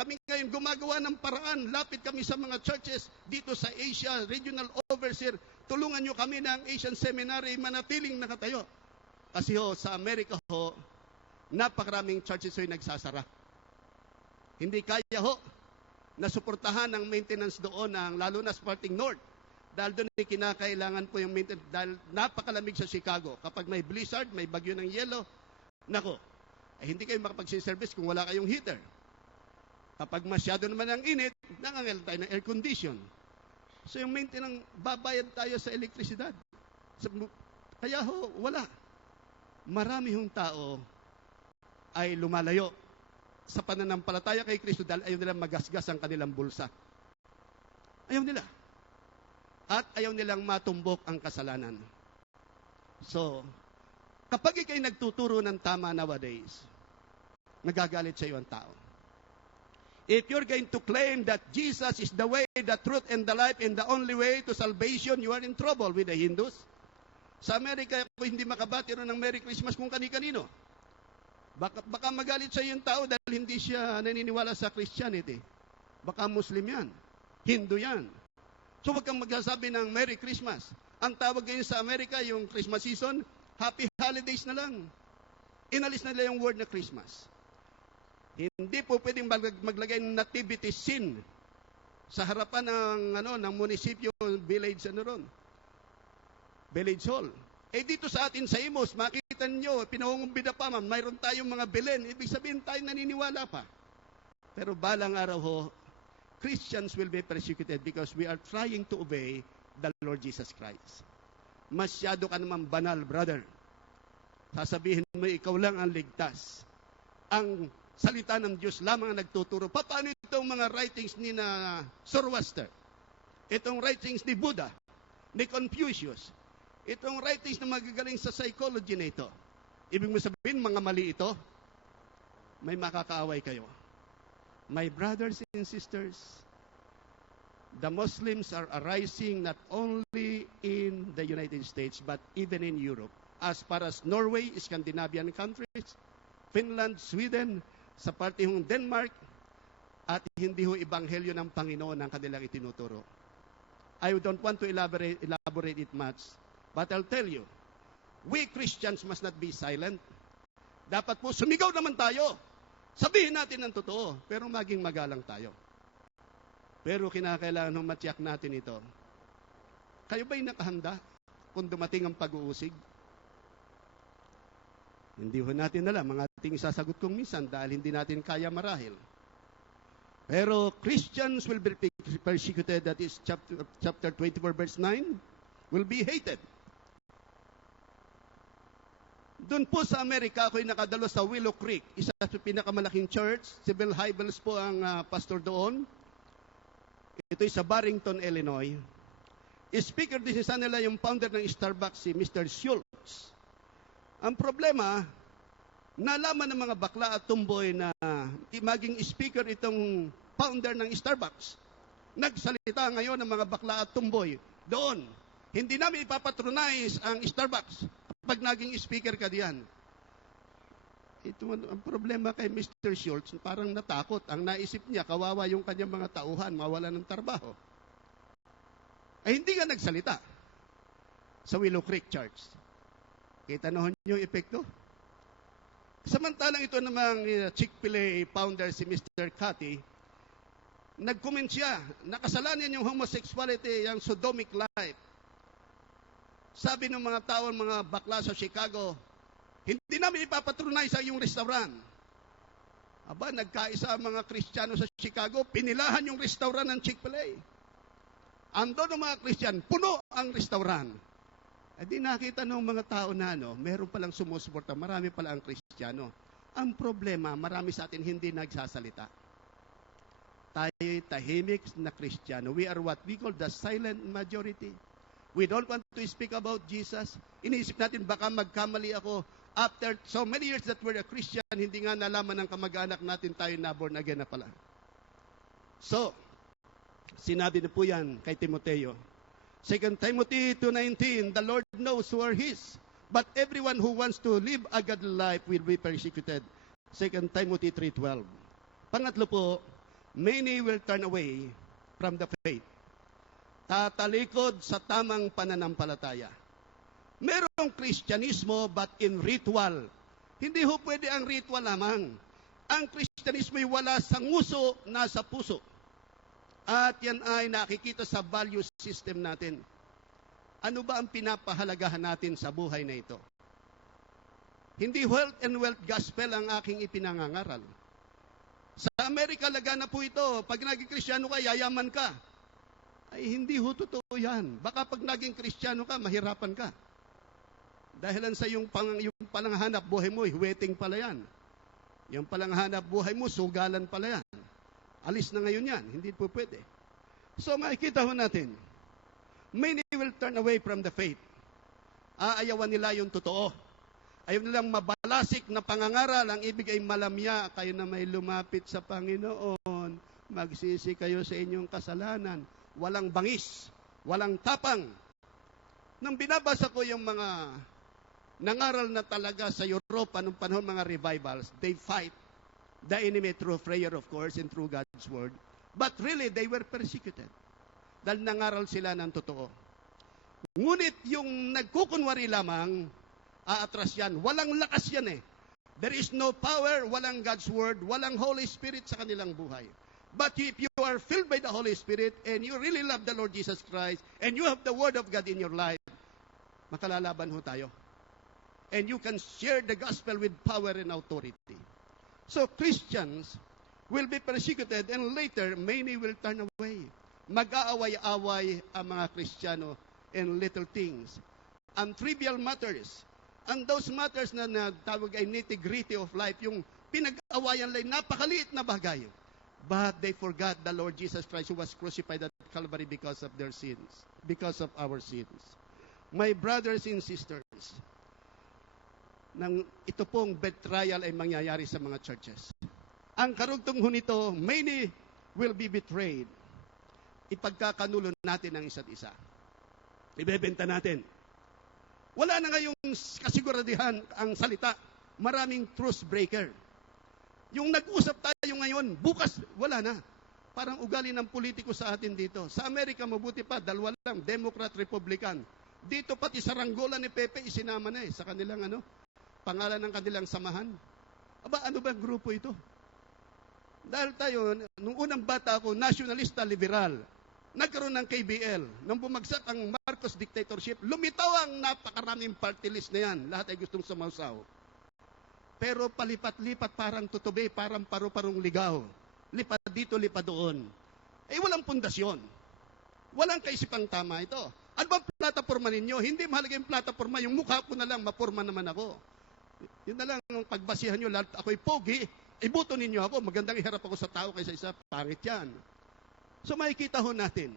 Kami ngayon gumagawa ng paraan. Lapit kami sa mga churches dito sa Asia, Regional Overseer. Tulungan nyo kami ng Asian Seminary, manatiling nakatayo. Kasi ho, sa Amerika ho, napakaraming churches ho'y nagsasara. Hindi kaya ho na suportahan ang maintenance doon, lalo na sa parting north. Dahil doon ay kinakailangan po yung maintenance, dahil napakalamig sa Chicago. Kapag may blizzard, may bagyo ng yelo, nako, hindi kayo makapagsiservice kung wala kayong heater. Kapag masyado naman ang init, nangangailangan tayo ng air condition. So yung maintenance, babayad tayo sa elektrisidad. Kaya ho, wala. Marami hong tao ay lumalayo sa pananampalataya kay Kristo dahil ayaw nila magasgas ang kanilang bulsa. Ayaw nila. At ayaw nilang matumbok ang kasalanan. So, kapag ikay nagtuturo ng tama nowadays, nagagalit sa iyo ang tao. If you're going to claim that Jesus is the way, the truth, and the life, and the only way to salvation, you are in trouble with the Hindus. Sa Amerika, ako hindi makabati rin ng Merry Christmas kung kani-kanino. Baka magalit sa yung tao dahil hindi siya naniniwala sa Christianity. Baka Muslim yan. Hindu yan. So wag kang magsasabi ng Merry Christmas. Ang tawag ngayon sa Amerika, yung Christmas season, Happy Holidays na lang. Inalis na nila yung word na Christmas. Hindi po pwedeng maglagay ng nativity scene sa harapan ng munisipyo, village village hall. Dito sa atin sa Imos, makita niyo, pinangungumbida pa man, mayroon tayong mga Belen. Ibig sabihin tayo naniniwala pa. Pero balang araw ho, Christians will be persecuted because we are trying to obey the Lord Jesus Christ. Masyado ka naman banal, brother. Sasabihin mo, ikaw lang ang ligtas. Ang salita ng Diyos lamang ang nagtuturo. Paano itong mga writings ni Zoroaster? Itong writings ni Buddha, ni Confucius, itong writings na magagaling sa psychology na ito. Ibig mo sabihin, mga mali ito, may makakaaway kayo. My brothers and sisters, the Muslims are arising not only in the United States, but even in Europe. As far as Norway, Scandinavian countries, Finland, Sweden, sa parte hong Denmark, at hindi ho ebanghelyo ng Panginoon ang kanilang itinuturo. I don't want to elaborate it much, but I'll tell you, we Christians must not be silent. Dapat po sumigaw naman tayo. Sabihin natin ang totoo, pero maging magalang tayo. Pero kinakailangan ng matiyak natin ito. Kayo ba'y nakahanda kung dumating ang pag-uusig? Hindi ho natin alam ang ating sasagot kung minsan dahil hindi natin kaya marahil. Pero Christians will be persecuted, that is chapter 24 verse 9, will be hated. Doon po sa Amerika, ako'y nakadalo sa Willow Creek, isa sa pinakamalaking church. Si Bill Hybels po ang pastor doon. Ito'y sa Barrington, Illinois. Speaker din sa nila yung founder ng Starbucks, si Mr. Schultz. Ang problema, nalaman ng mga bakla at tumboy na maging speaker itong founder ng Starbucks. Nagsalita ngayon ng mga bakla at tumboy doon. Hindi namin ipapatronize ang Starbucks pag naging speaker ka diyan. Ito ang problema kay Mr. Schultz, parang natakot. Ang naisip niya, kawawa yung kanyang mga tauhan, mawala ng trabaho. Ay hindi ka nagsalita. sa Willow Creek Church. Kita noon yung epekto. Samantalang ito namang Chick-fil-A founder si Mr. Cathy, nag-comment siya, nakasalanan yung homosexuality, yung sodomic life. Sabi ng mga tao, mga bakla sa Chicago, hindi namin ipapatronize sa iyong restaurant. Aba, nagkaisa ang mga Kristiyano sa Chicago, pinilahan yung restaurant ng Chick-fil-A. Ando ng mga Kristiyan, puno ang restaurant. Eh di nakita ng mga tao na meron palang sumusuporta, marami pala ang Kristiyano. Ang problema, marami sa atin hindi nagsasalita. Tayo'y tahimik na Kristiyano. We are what we call the silent majority. We don't want to speak about Jesus. Iniisip natin, baka magkamali ako. After so many years that we're a Christian, hindi nga nalaman ng kamag-anak natin tayo na born again na pala. So, sinabi na po yan kay Timoteo. 2 Timothy 2:19, the Lord knows who are His, but everyone who wants to live a godly life will be persecuted. 2 Timothy 3:12. Pangatlo po, many will turn away from the faith. Tatalikod sa tamang pananampalataya. Merong Kristyanismo but in ritual. Hindi ho pwede ang ritual lamang. Ang Kristyanismo ay wala sa nguso, nasa puso. At yan ay nakikita sa value system natin. Ano ba ang pinapahalagahan natin sa buhay na ito? Hindi health and wealth gospel ang aking ipinangangaral. Sa Amerika, laga na po ito. Pag naging Kristiyano ka, yayaman ka. Ay, hindi ho totoo yan. Baka pag naging Kristiyano ka, mahirapan ka. Dahilan sa yung palanghanap buhay mo, huweting pala yan. Yung palanghanap buhay mo, sugalan pala yan. Alis na ngayon yan. Hindi po pwede. So, makikita ho natin, many will turn away from the faith. Aayawan nila yung totoo. Ayaw nilang mabalasik na pangangaral. Ang ibig ay malamya. Kayo na may lumapit sa Panginoon. Magsisi kayo sa inyong kasalanan. Walang bangis. Walang tapang. Nang binabasa ko yung mga nangaral na talaga sa Europa nung panahon mga revivals, they fight the enemy through prayer, of course, and through God's word. But really, they were persecuted. Dahil nangaral sila ng totoo. Ngunit yung nagkukunwari lamang, aatras yan. Walang lakas yan eh. There is no power, walang God's word, walang Holy Spirit sa kanilang buhay. But if you are filled by the Holy Spirit and you really love the Lord Jesus Christ and you have the Word of God in your life, makalalaban ho tayo. And you can share the gospel with power and authority. So Christians will be persecuted and later many will turn away. Mag-aaway-away ang mga Kristiyano in little things. And trivial matters. And those matters na tawag ay nitty-gritty of life, yung pinag-awayan lang, napakaliit na bagay. But they forgot the Lord Jesus Christ who was crucified at Calvary because of their sins, because of our sins. My brothers and sisters, ito pong betrayal ay mangyayari sa mga churches. Ang karugtong nito, many will be betrayed. Ipagkakanulo natin ang isa't isa. Ibebenta natin. Wala na ngayong kasiguradihan ang salita. Maraming truth breaker. Yung nag-usap tayo ngayon, bukas, wala na. Parang ugali ng politiko sa atin dito. Sa Amerika, mabuti pa, dalawa lang, Democrat, Republican. Dito pati sa Ranggola ni Pepe, isinama na sa kanilang pangalan ng kanilang samahan. Aba, ano ba ang grupo ito? Dahil tayo, nung unang bata ako, nationalista liberal. Nagkaroon ng KBL. Nung bumagsak ang Marcos dictatorship, lumitaw ang napakaraming party list na yan. Lahat ay gustong sumausaw. Pero palipat-lipat parang tutubi, parang paru-parong ligaw. Lipat dito, lipat doon. Eh, walang pundasyon. Walang kaisipang tama ito. Ano bang plataforma ninyo? Hindi mahalaga yung plataforma. Yung mukha ko na lang, mapurma naman ako. Yun na lang ang pagbasihan nyo. Lahat ako'y pogi. Ibuto ninyo ako. Magandang iharap ako sa tao kaysa isa. Pangit yan. So makikita ho natin.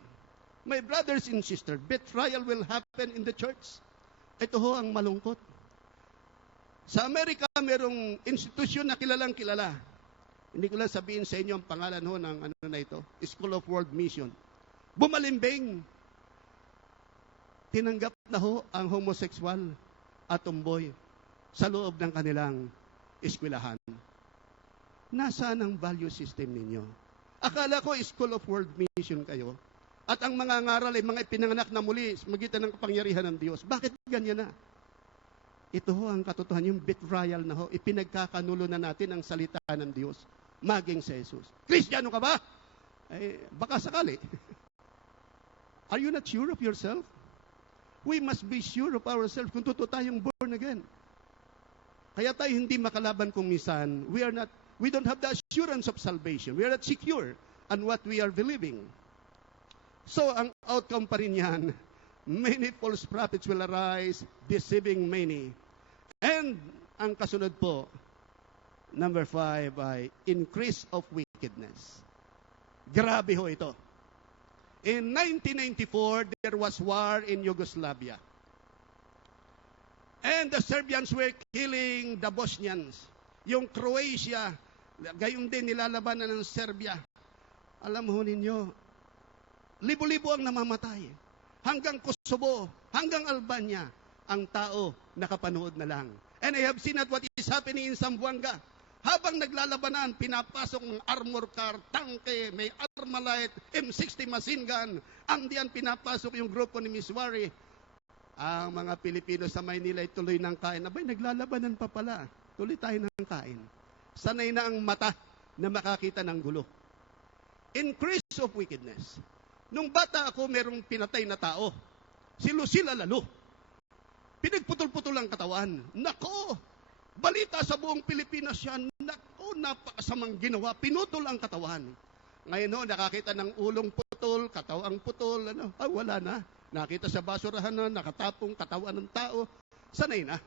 My brothers and sisters, betrayal will happen in the church. Ito ho ang malungkot. Sa Amerika, merong institusyon na kilalang kilala. Hindi ko lang sabihin sa inyo ang pangalan ho ng na ito. School of World Mission. Bumalimbing. Tinanggap na ho ang homosexual at tomboy sa loob ng kanilang eskwelahan. Nasaan ang value system ninyo? Akala ko School of World Mission kayo. At ang mga ngaral ay mga ipinanganak na muli sa magitan ng kapangyarihan ng Diyos. Bakit ganyan na? Ito ho ang katotohanan, yung betrayal na ho. Ipinagkakanulo na natin ang salita ng Diyos. Maging si Jesus. Kristiyano ka ba? Eh, baka sakali. Are you not sure of yourself? We must be sure of ourselves kung totoo tayong born again. Kaya tayo hindi makalaban kung minsan, we don't have the assurance of salvation. We are not secure on what we are believing. So, ang outcome pa rin yan, many false prophets will arise, deceiving many. And, ang kasunod po, number 5 ay increase of wickedness. Grabe ho ito. In 1994, there was war in Yugoslavia. And the Serbians were killing the Bosnians. Yung Croatia, gayon din nilalabanan ng Serbia. Alam ho ninyo, libo-libo ang namamatay. Hanggang Kosovo, hanggang Albania, ang tao nakapanood na lang. And I have seen at what is happening in Zamboanga. Habang naglalabanan, pinapasok ng armor car, tangke, may Armalite, M60 machine gun. Ang diyan pinapasok yung grupo ni Miss Wari. Ang mga Pilipino sa Maynila ay tuloy ng kain. Abay, naglalabanan pa pala. Tuloy tayo ng kain. Sanay na ang mata na makakita ng gulo. Increase of wickedness. Nung bata ako, merong pinatay na tao. Si Lucila Lalo. Pinagputol-putol ang katawan. Nako! Balita sa buong Pilipinas yan. Nako, napakasamang ginawa. Pinutol ang katawan. Ngayon, nakakita ng ulong putol, katawang putol, wala na. Nakita sa basurahan na, nakatapong katawan ng tao. Sanay na.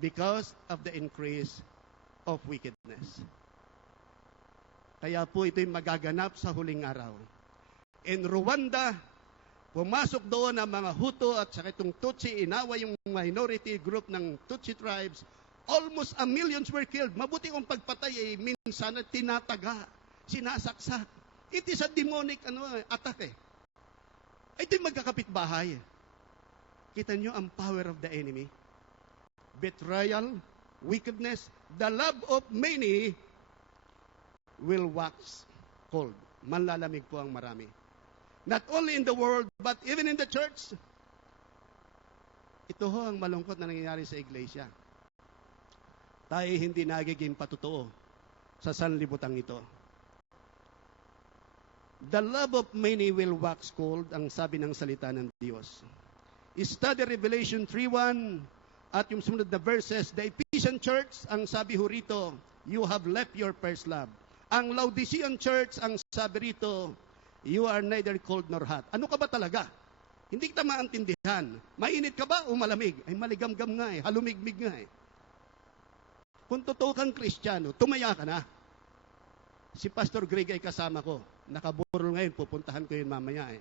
Because of the increase of wickedness. Kaya po ito'y magaganap sa huling araw. In Rwanda, pumasok doon ang mga Hutu at saka itong Tutsi, inaway yung minority group ng Tutsi tribes. Almost 1 million were killed. Mabuti kung pagpatay ay minsan at tinataga, sinasaksak. It is a demonic attack eh. Ito'y magkakapitbahay. Kita nyo ang power of the enemy. Betrayal, wickedness, the love of many will wax cold. Manlalamig po ang marami. Not only in the world, but even in the church. Ito ho ang malungkot na nangyayari sa iglesia. Tayo hindi nagiging patotoo sa sanlibutan ito. The love of many will wax cold, ang sabi ng salita ng Diyos. Study Revelation 3:1 at yung sumunod na verses, the Ephesian church, ang sabi ho rito, you have left your first love. Ang Laodicean church, ang sabi rito, you are neither cold nor hot. Ano ka ba talaga? Hindi kita maintindihan. Mainit ka ba o malamig? Ay maligamgam nga eh, halumigmig nga eh. Kung totoo kang Kristiyano, tumaya ka na. Si Pastor Greg ay kasama ko. Nakaburol ngayon, pupuntahan ko yun mamaya eh.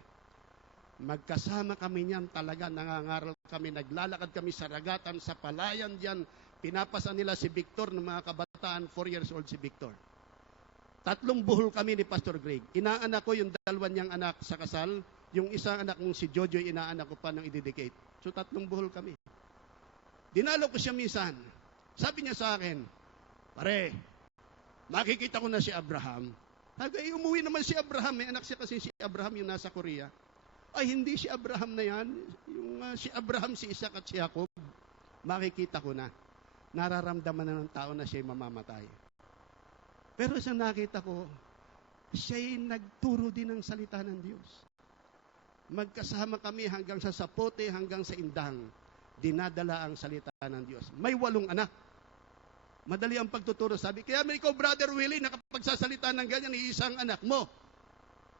Magkasama kami niyan talaga, nangangaral kami, naglalakad kami sa ragatan, sa palayan diyan. Pinapasa nila si Victor ng mga kabataan, 4 years old si Victor. 3 buhol kami ni Pastor Greg. Inaanak ko yung 2 niyang anak sa kasal, yung isang anak mong si Jojo, inaanak ko pa nang i-dedicate. So 3 buhol kami. Dinalo ko siya minsan. Sabi niya sa akin, pare, makikita ko na si Abraham. Sabi, umuwi naman si Abraham. May anak siya kasi si Abraham yung nasa Korea. Ay, hindi si Abraham na yan. Yung si Abraham, si Isaac at si Jacob. Makikita ko na. Nararamdaman na ng tao na siya'y mamamatay. Pero sa nakita ko, siya'y nagturo din ng salita ng Diyos. Magkasama kami hanggang sa Sapote, hanggang sa Indang. Dinadala ang salita ng Diyos. May 8 anak. Madali ang pagtuturo. Sabi, kaya may ikaw, Brother Willie, nakapagsasalita ng ganyan, isang anak mo.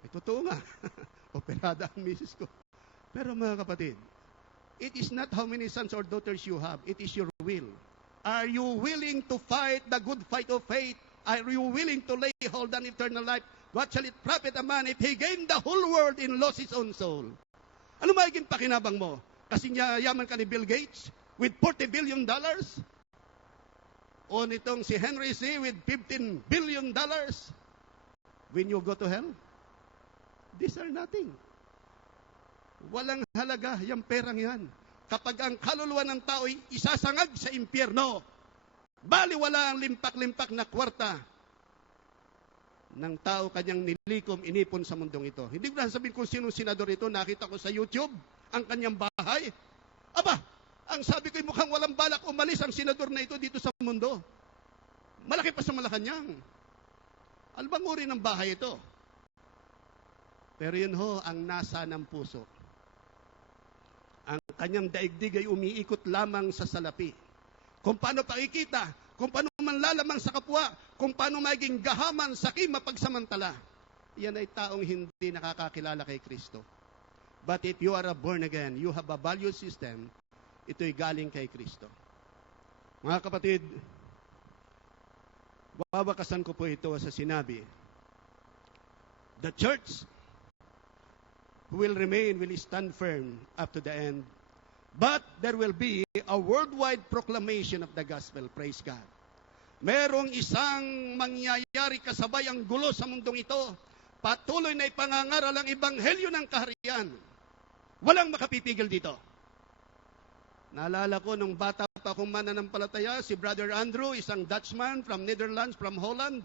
Ay, totoo nga. Operada ang misis ko. Pero mga kapatid, it is not how many sons or daughters you have. It is your will. Are you willing to fight the good fight of faith? Are you willing to lay hold on eternal life? What shall it profit a man if he gained the whole world and lost his own soul? Ano magiging pakinabang mo? Kasi yaman ka ni Bill Gates with $40 billion? O nitong si Henry C. with $15 billion? When you go to hell? These are nothing. Walang halaga yung perang yan. Kapag ang kaluluwa ng tao ay isasangag sa impyerno, baliwala ang limpak-limpak na kwarta. ng tao kanyang nilikom, inipon sa mundong ito. Hindi ko na sabihin kung sino senador ito, nakita ko sa YouTube, ang kanyang bahay. Aba, ang sabi ko, mukhang walang balak umalis ang senador na ito dito sa mundo. Malaki pa sa Malacanang. Ano bang uri ng bahay ito? Pero yun ho, ang nasa ng puso. Ang kanyang daigdig ay umiikot lamang sa salapi. Kung paano pakikita, kung paano manlalamang sa kapwa, kung paano maging gahaman sa mapagsamantala. Yan ay taong hindi nakakakilala kay Kristo. But if you are a born again, you have a value system, ito'y galing kay Kristo. Mga kapatid, wawakasan ko po ito sa sinabi, the church will remain, will stand firm up to the end, but there will be a worldwide proclamation of the gospel. Praise God. Merong isang mangyayari kasabay ang gulo sa mundong ito. Patuloy na ipangangaral ang ebanghelyo ng kaharian. Walang makapipigil dito. Naalala ko nung bata pa akong mananampalataya, si Brother Andrew, isang Dutchman from Netherlands, from Holland.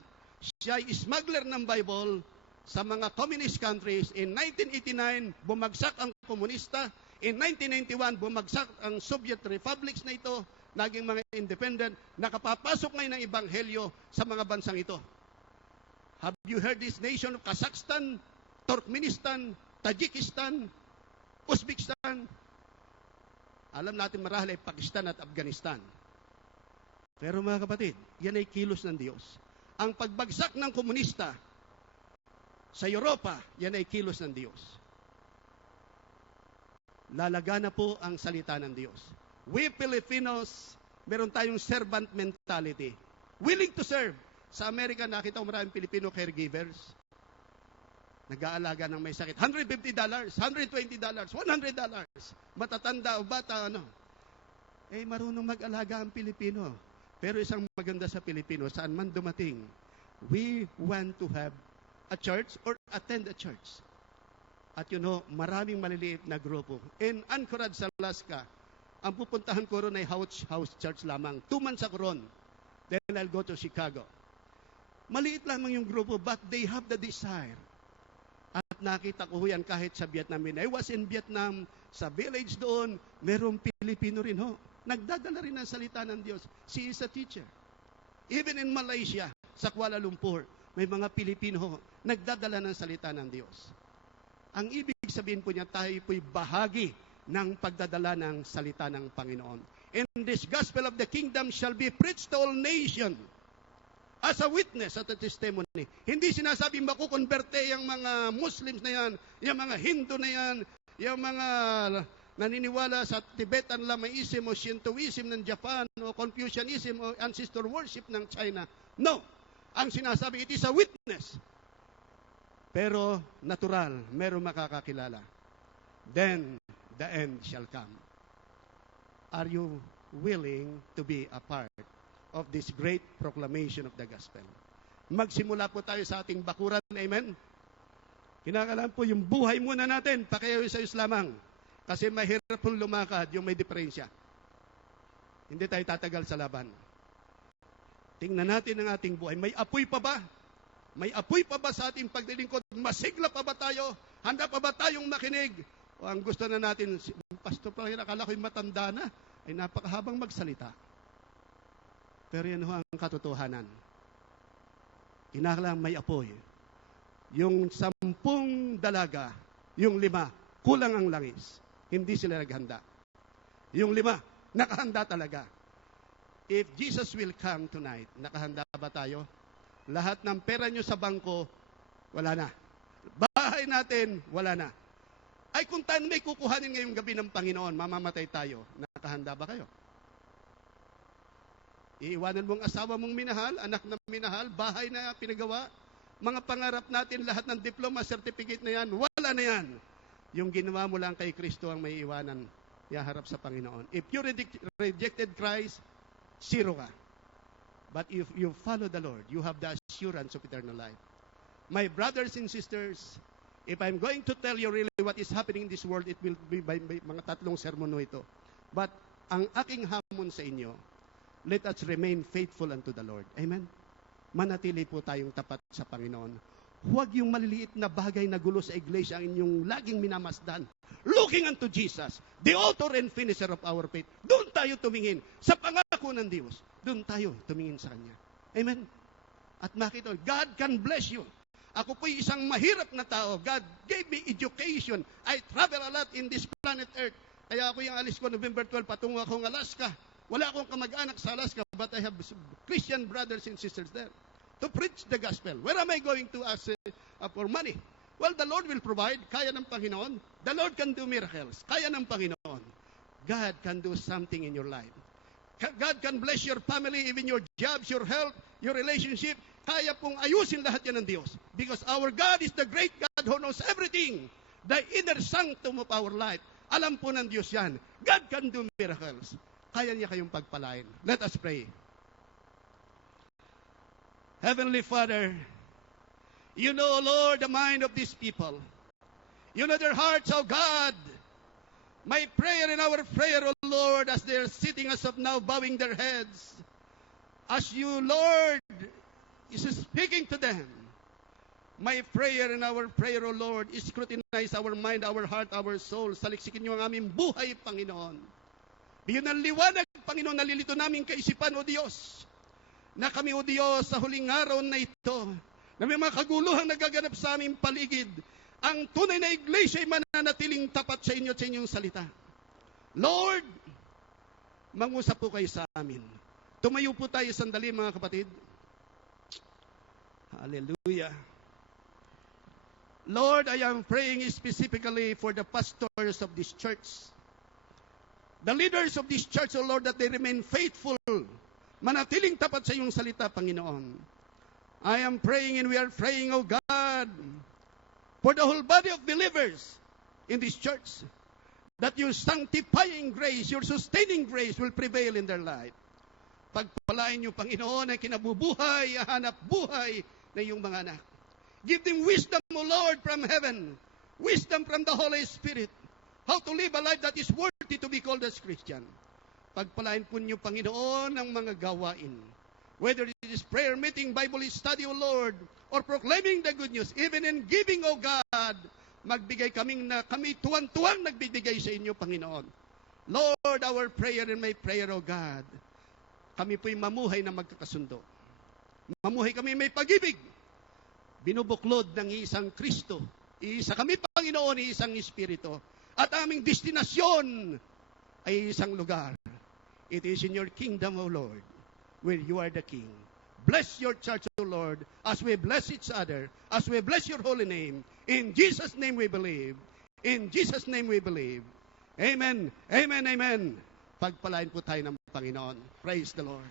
Siya ay smuggler ng Bible sa mga communist countries. In 1989, bumagsak ang komunista. In 1991, bumagsak ang Soviet republics na ito, naging mga independent, nakapapasok ngayon ng ebanghelyo sa mga bansang ito. Have you heard this nation of Kazakhstan, Turkmenistan, Tajikistan, Uzbekistan? Alam natin marahil ay Pakistan at Afghanistan. Pero mga kapatid, yan ay kilos ng Diyos. Ang pagbagsak ng komunista sa Europa, yan ay kilos ng Diyos. Lalagana po ang salita ng Diyos. We Filipinos, meron tayong servant mentality. Willing to serve. Sa Amerika, nakita ko maraming Filipino caregivers. Nag-aalaga ng may sakit. $150, $120, $100. Matatanda o bata, ano. Marunong mag-alaga ang Pilipino. Pero isang maganda sa Pilipino, saan man dumating, we want to have a church or attend a church. At maraming maliliit na grupo. In Anchorage, Alaska, ang pupuntahan ko ron ay house church lamang. 2 months ako ron. Then I'll go to Chicago. Maliit lamang yung grupo, but they have the desire. At nakita ko yan kahit sa Vietnam. I was in Vietnam, sa village doon, merong Pilipino rin ho. Nagdadala rin ng salita ng Diyos. She is a teacher. Even in Malaysia, sa Kuala Lumpur, may mga Pilipino ho, nagdadala ng salita ng Diyos. Ang ibig sabihin po niya, tayo po'y bahagi ng pagdadala ng salita ng Panginoon. And this gospel of the kingdom shall be preached to all nations as a witness, at a testimony. Hindi sinasabing makukonverte yung mga Muslims na yan, yung mga Hindu na yan, yung mga naniniwala sa Tibetan Lamaism o Shintoism ng Japan o Confucianism o ancestor worship ng China. No. Ang sinasabi, it is a witness. Pero natural, meron makakakilala. Then, the end shall come. Are you willing to be a part of this great proclamation of the gospel? Magsimula po tayo sa ating bakuran. Amen? Kinakailangan po yung buhay muna natin, pakiayos lamang. Kasi mahirap pong lumakad yung may diferensya. Hindi tayo tatagal sa laban. Tingnan natin ang ating buhay. May apoy pa ba? May apoy pa ba sa ating paglilingkod? Masigla pa ba tayo? Handa pa ba tayong makinig? O ang gusto na natin, Pastor Frank, akala ko'y matanda na, ay napakahabang magsalita. Pero yan ho ang katotohanan. Kinakailangan may apoy. Yung 10 dalaga, yung 5, kulang ang langis. Hindi sila naghanda. Yung 5, nakahanda talaga. If Jesus will come tonight, nakahanda ba tayo? Lahat ng pera nyo sa bangko, wala na. Bahay natin, wala na. Ay kung tayo may kukuhanin ngayong gabi ng Panginoon, mamamatay tayo. Nakahanda ba kayo? Iiwanan mong asawa mong minahal, anak na minahal, bahay na pinagawa, mga pangarap natin, lahat ng diploma, certificate na yan, wala na yan. Yung ginawa mo lang kay Kristo ang may iwanan, yaharap sa Panginoon. If you rejected Christ, 0 ka. But if you follow the Lord, you have the assurance of eternal life. My brothers and sisters, if I'm going to tell you really what is happening in this world, it will be by mga 3 sermon ito. But ang aking hamon sa inyo, let us remain faithful unto the Lord. Amen? manatili po tayong tapat sa Panginoon. Huwag yung maliliit na bagay na gulo sa iglesia ang inyong laging minamasdan. Looking unto Jesus, the author and finisher of our faith. Doon tayo tumingin sa pangako ng Diyos. Doon tayo tumingin sa Kanya. Amen? At makita, God can bless you. Ako po'y isang mahirap na tao. God gave me education. I travel a lot in this planet Earth. Kaya ako yung alis ko November 12, patungo akong Alaska. Wala akong kamag-anak sa Alaska, but I have Christian brothers and sisters there to preach the gospel. Where am I going to ask for money? Well, the Lord will provide. Kaya ng Panginoon. The Lord can do miracles. Kaya ng Panginoon. God can do something in your life. God can bless your family, even your jobs, your health, your relationship. Kaya pong ayusin lahat yan ng Diyos. Because our God is the great God who knows everything. The inner sanctum of our life. Alam po ng Diyos yan. God can do miracles. Kaya niya kayong pagpalain. Let us pray. Heavenly Father, you know, Lord, the mind of these people. You know their hearts, oh God. My prayer and our prayer, oh Lord, as they are sitting as of now, bowing their heads, as you, Lord, is speaking to them. My prayer and our prayer, O Lord, is scrutinize our mind, our heart, our soul. Saliksikin niyo ang aming buhay, Panginoon. Bigyan ng liwanag, Panginoon, nalilito naming kaisipan, O Diyos, na kami, O Diyos, sa huling araw na ito, na may mga kaguluhang nagaganap sa aming paligid, ang tunay na iglesia ay mananatiling tapat sa inyo at sa inyong salita. Lord, mangusap po kayo sa amin. Tumayo po tayo sandali, mga kapatid. Hallelujah. Lord, I am praying specifically for the pastors of this church. The leaders of this church, O Lord, that they remain faithful. Manatiling tapat sa iyong salita, Panginoon. I am praying and we are praying, O God, for the whole body of believers in this church, that your sanctifying grace, your sustaining grace will prevail in their life. Pagpalain niyo, Panginoon, ay kinabubuhay, hanap buhay na iyong mga anak. Give them wisdom, O Lord, from heaven. Wisdom from the Holy Spirit. How to live a life that is worthy to be called as Christian. Pagpalain po niyo, Panginoon, ang mga gawain. Whether it is prayer meeting, Bible study, O Lord, or proclaiming the good news, even in giving, O God, magbigay kami tuwang-tuwang nagbibigay sa inyo, Panginoon. Lord, our prayer and my prayer, O God, kami po'y mamuhay na magkakasundo. Mamuhay kami may pag-ibig. Binubuklod ng isang Kristo. Isa kami, Panginoon, isang Espiritu. At aming destinasyon ay isang lugar. It is in your kingdom, O Lord, where you are the King. Bless your church, O Lord, as we bless each other, as we bless your holy name. In Jesus' name we believe. In Jesus' name we believe. Amen. Amen. Amen. Pagpalain po tayo ng Panginoon. Praise the Lord.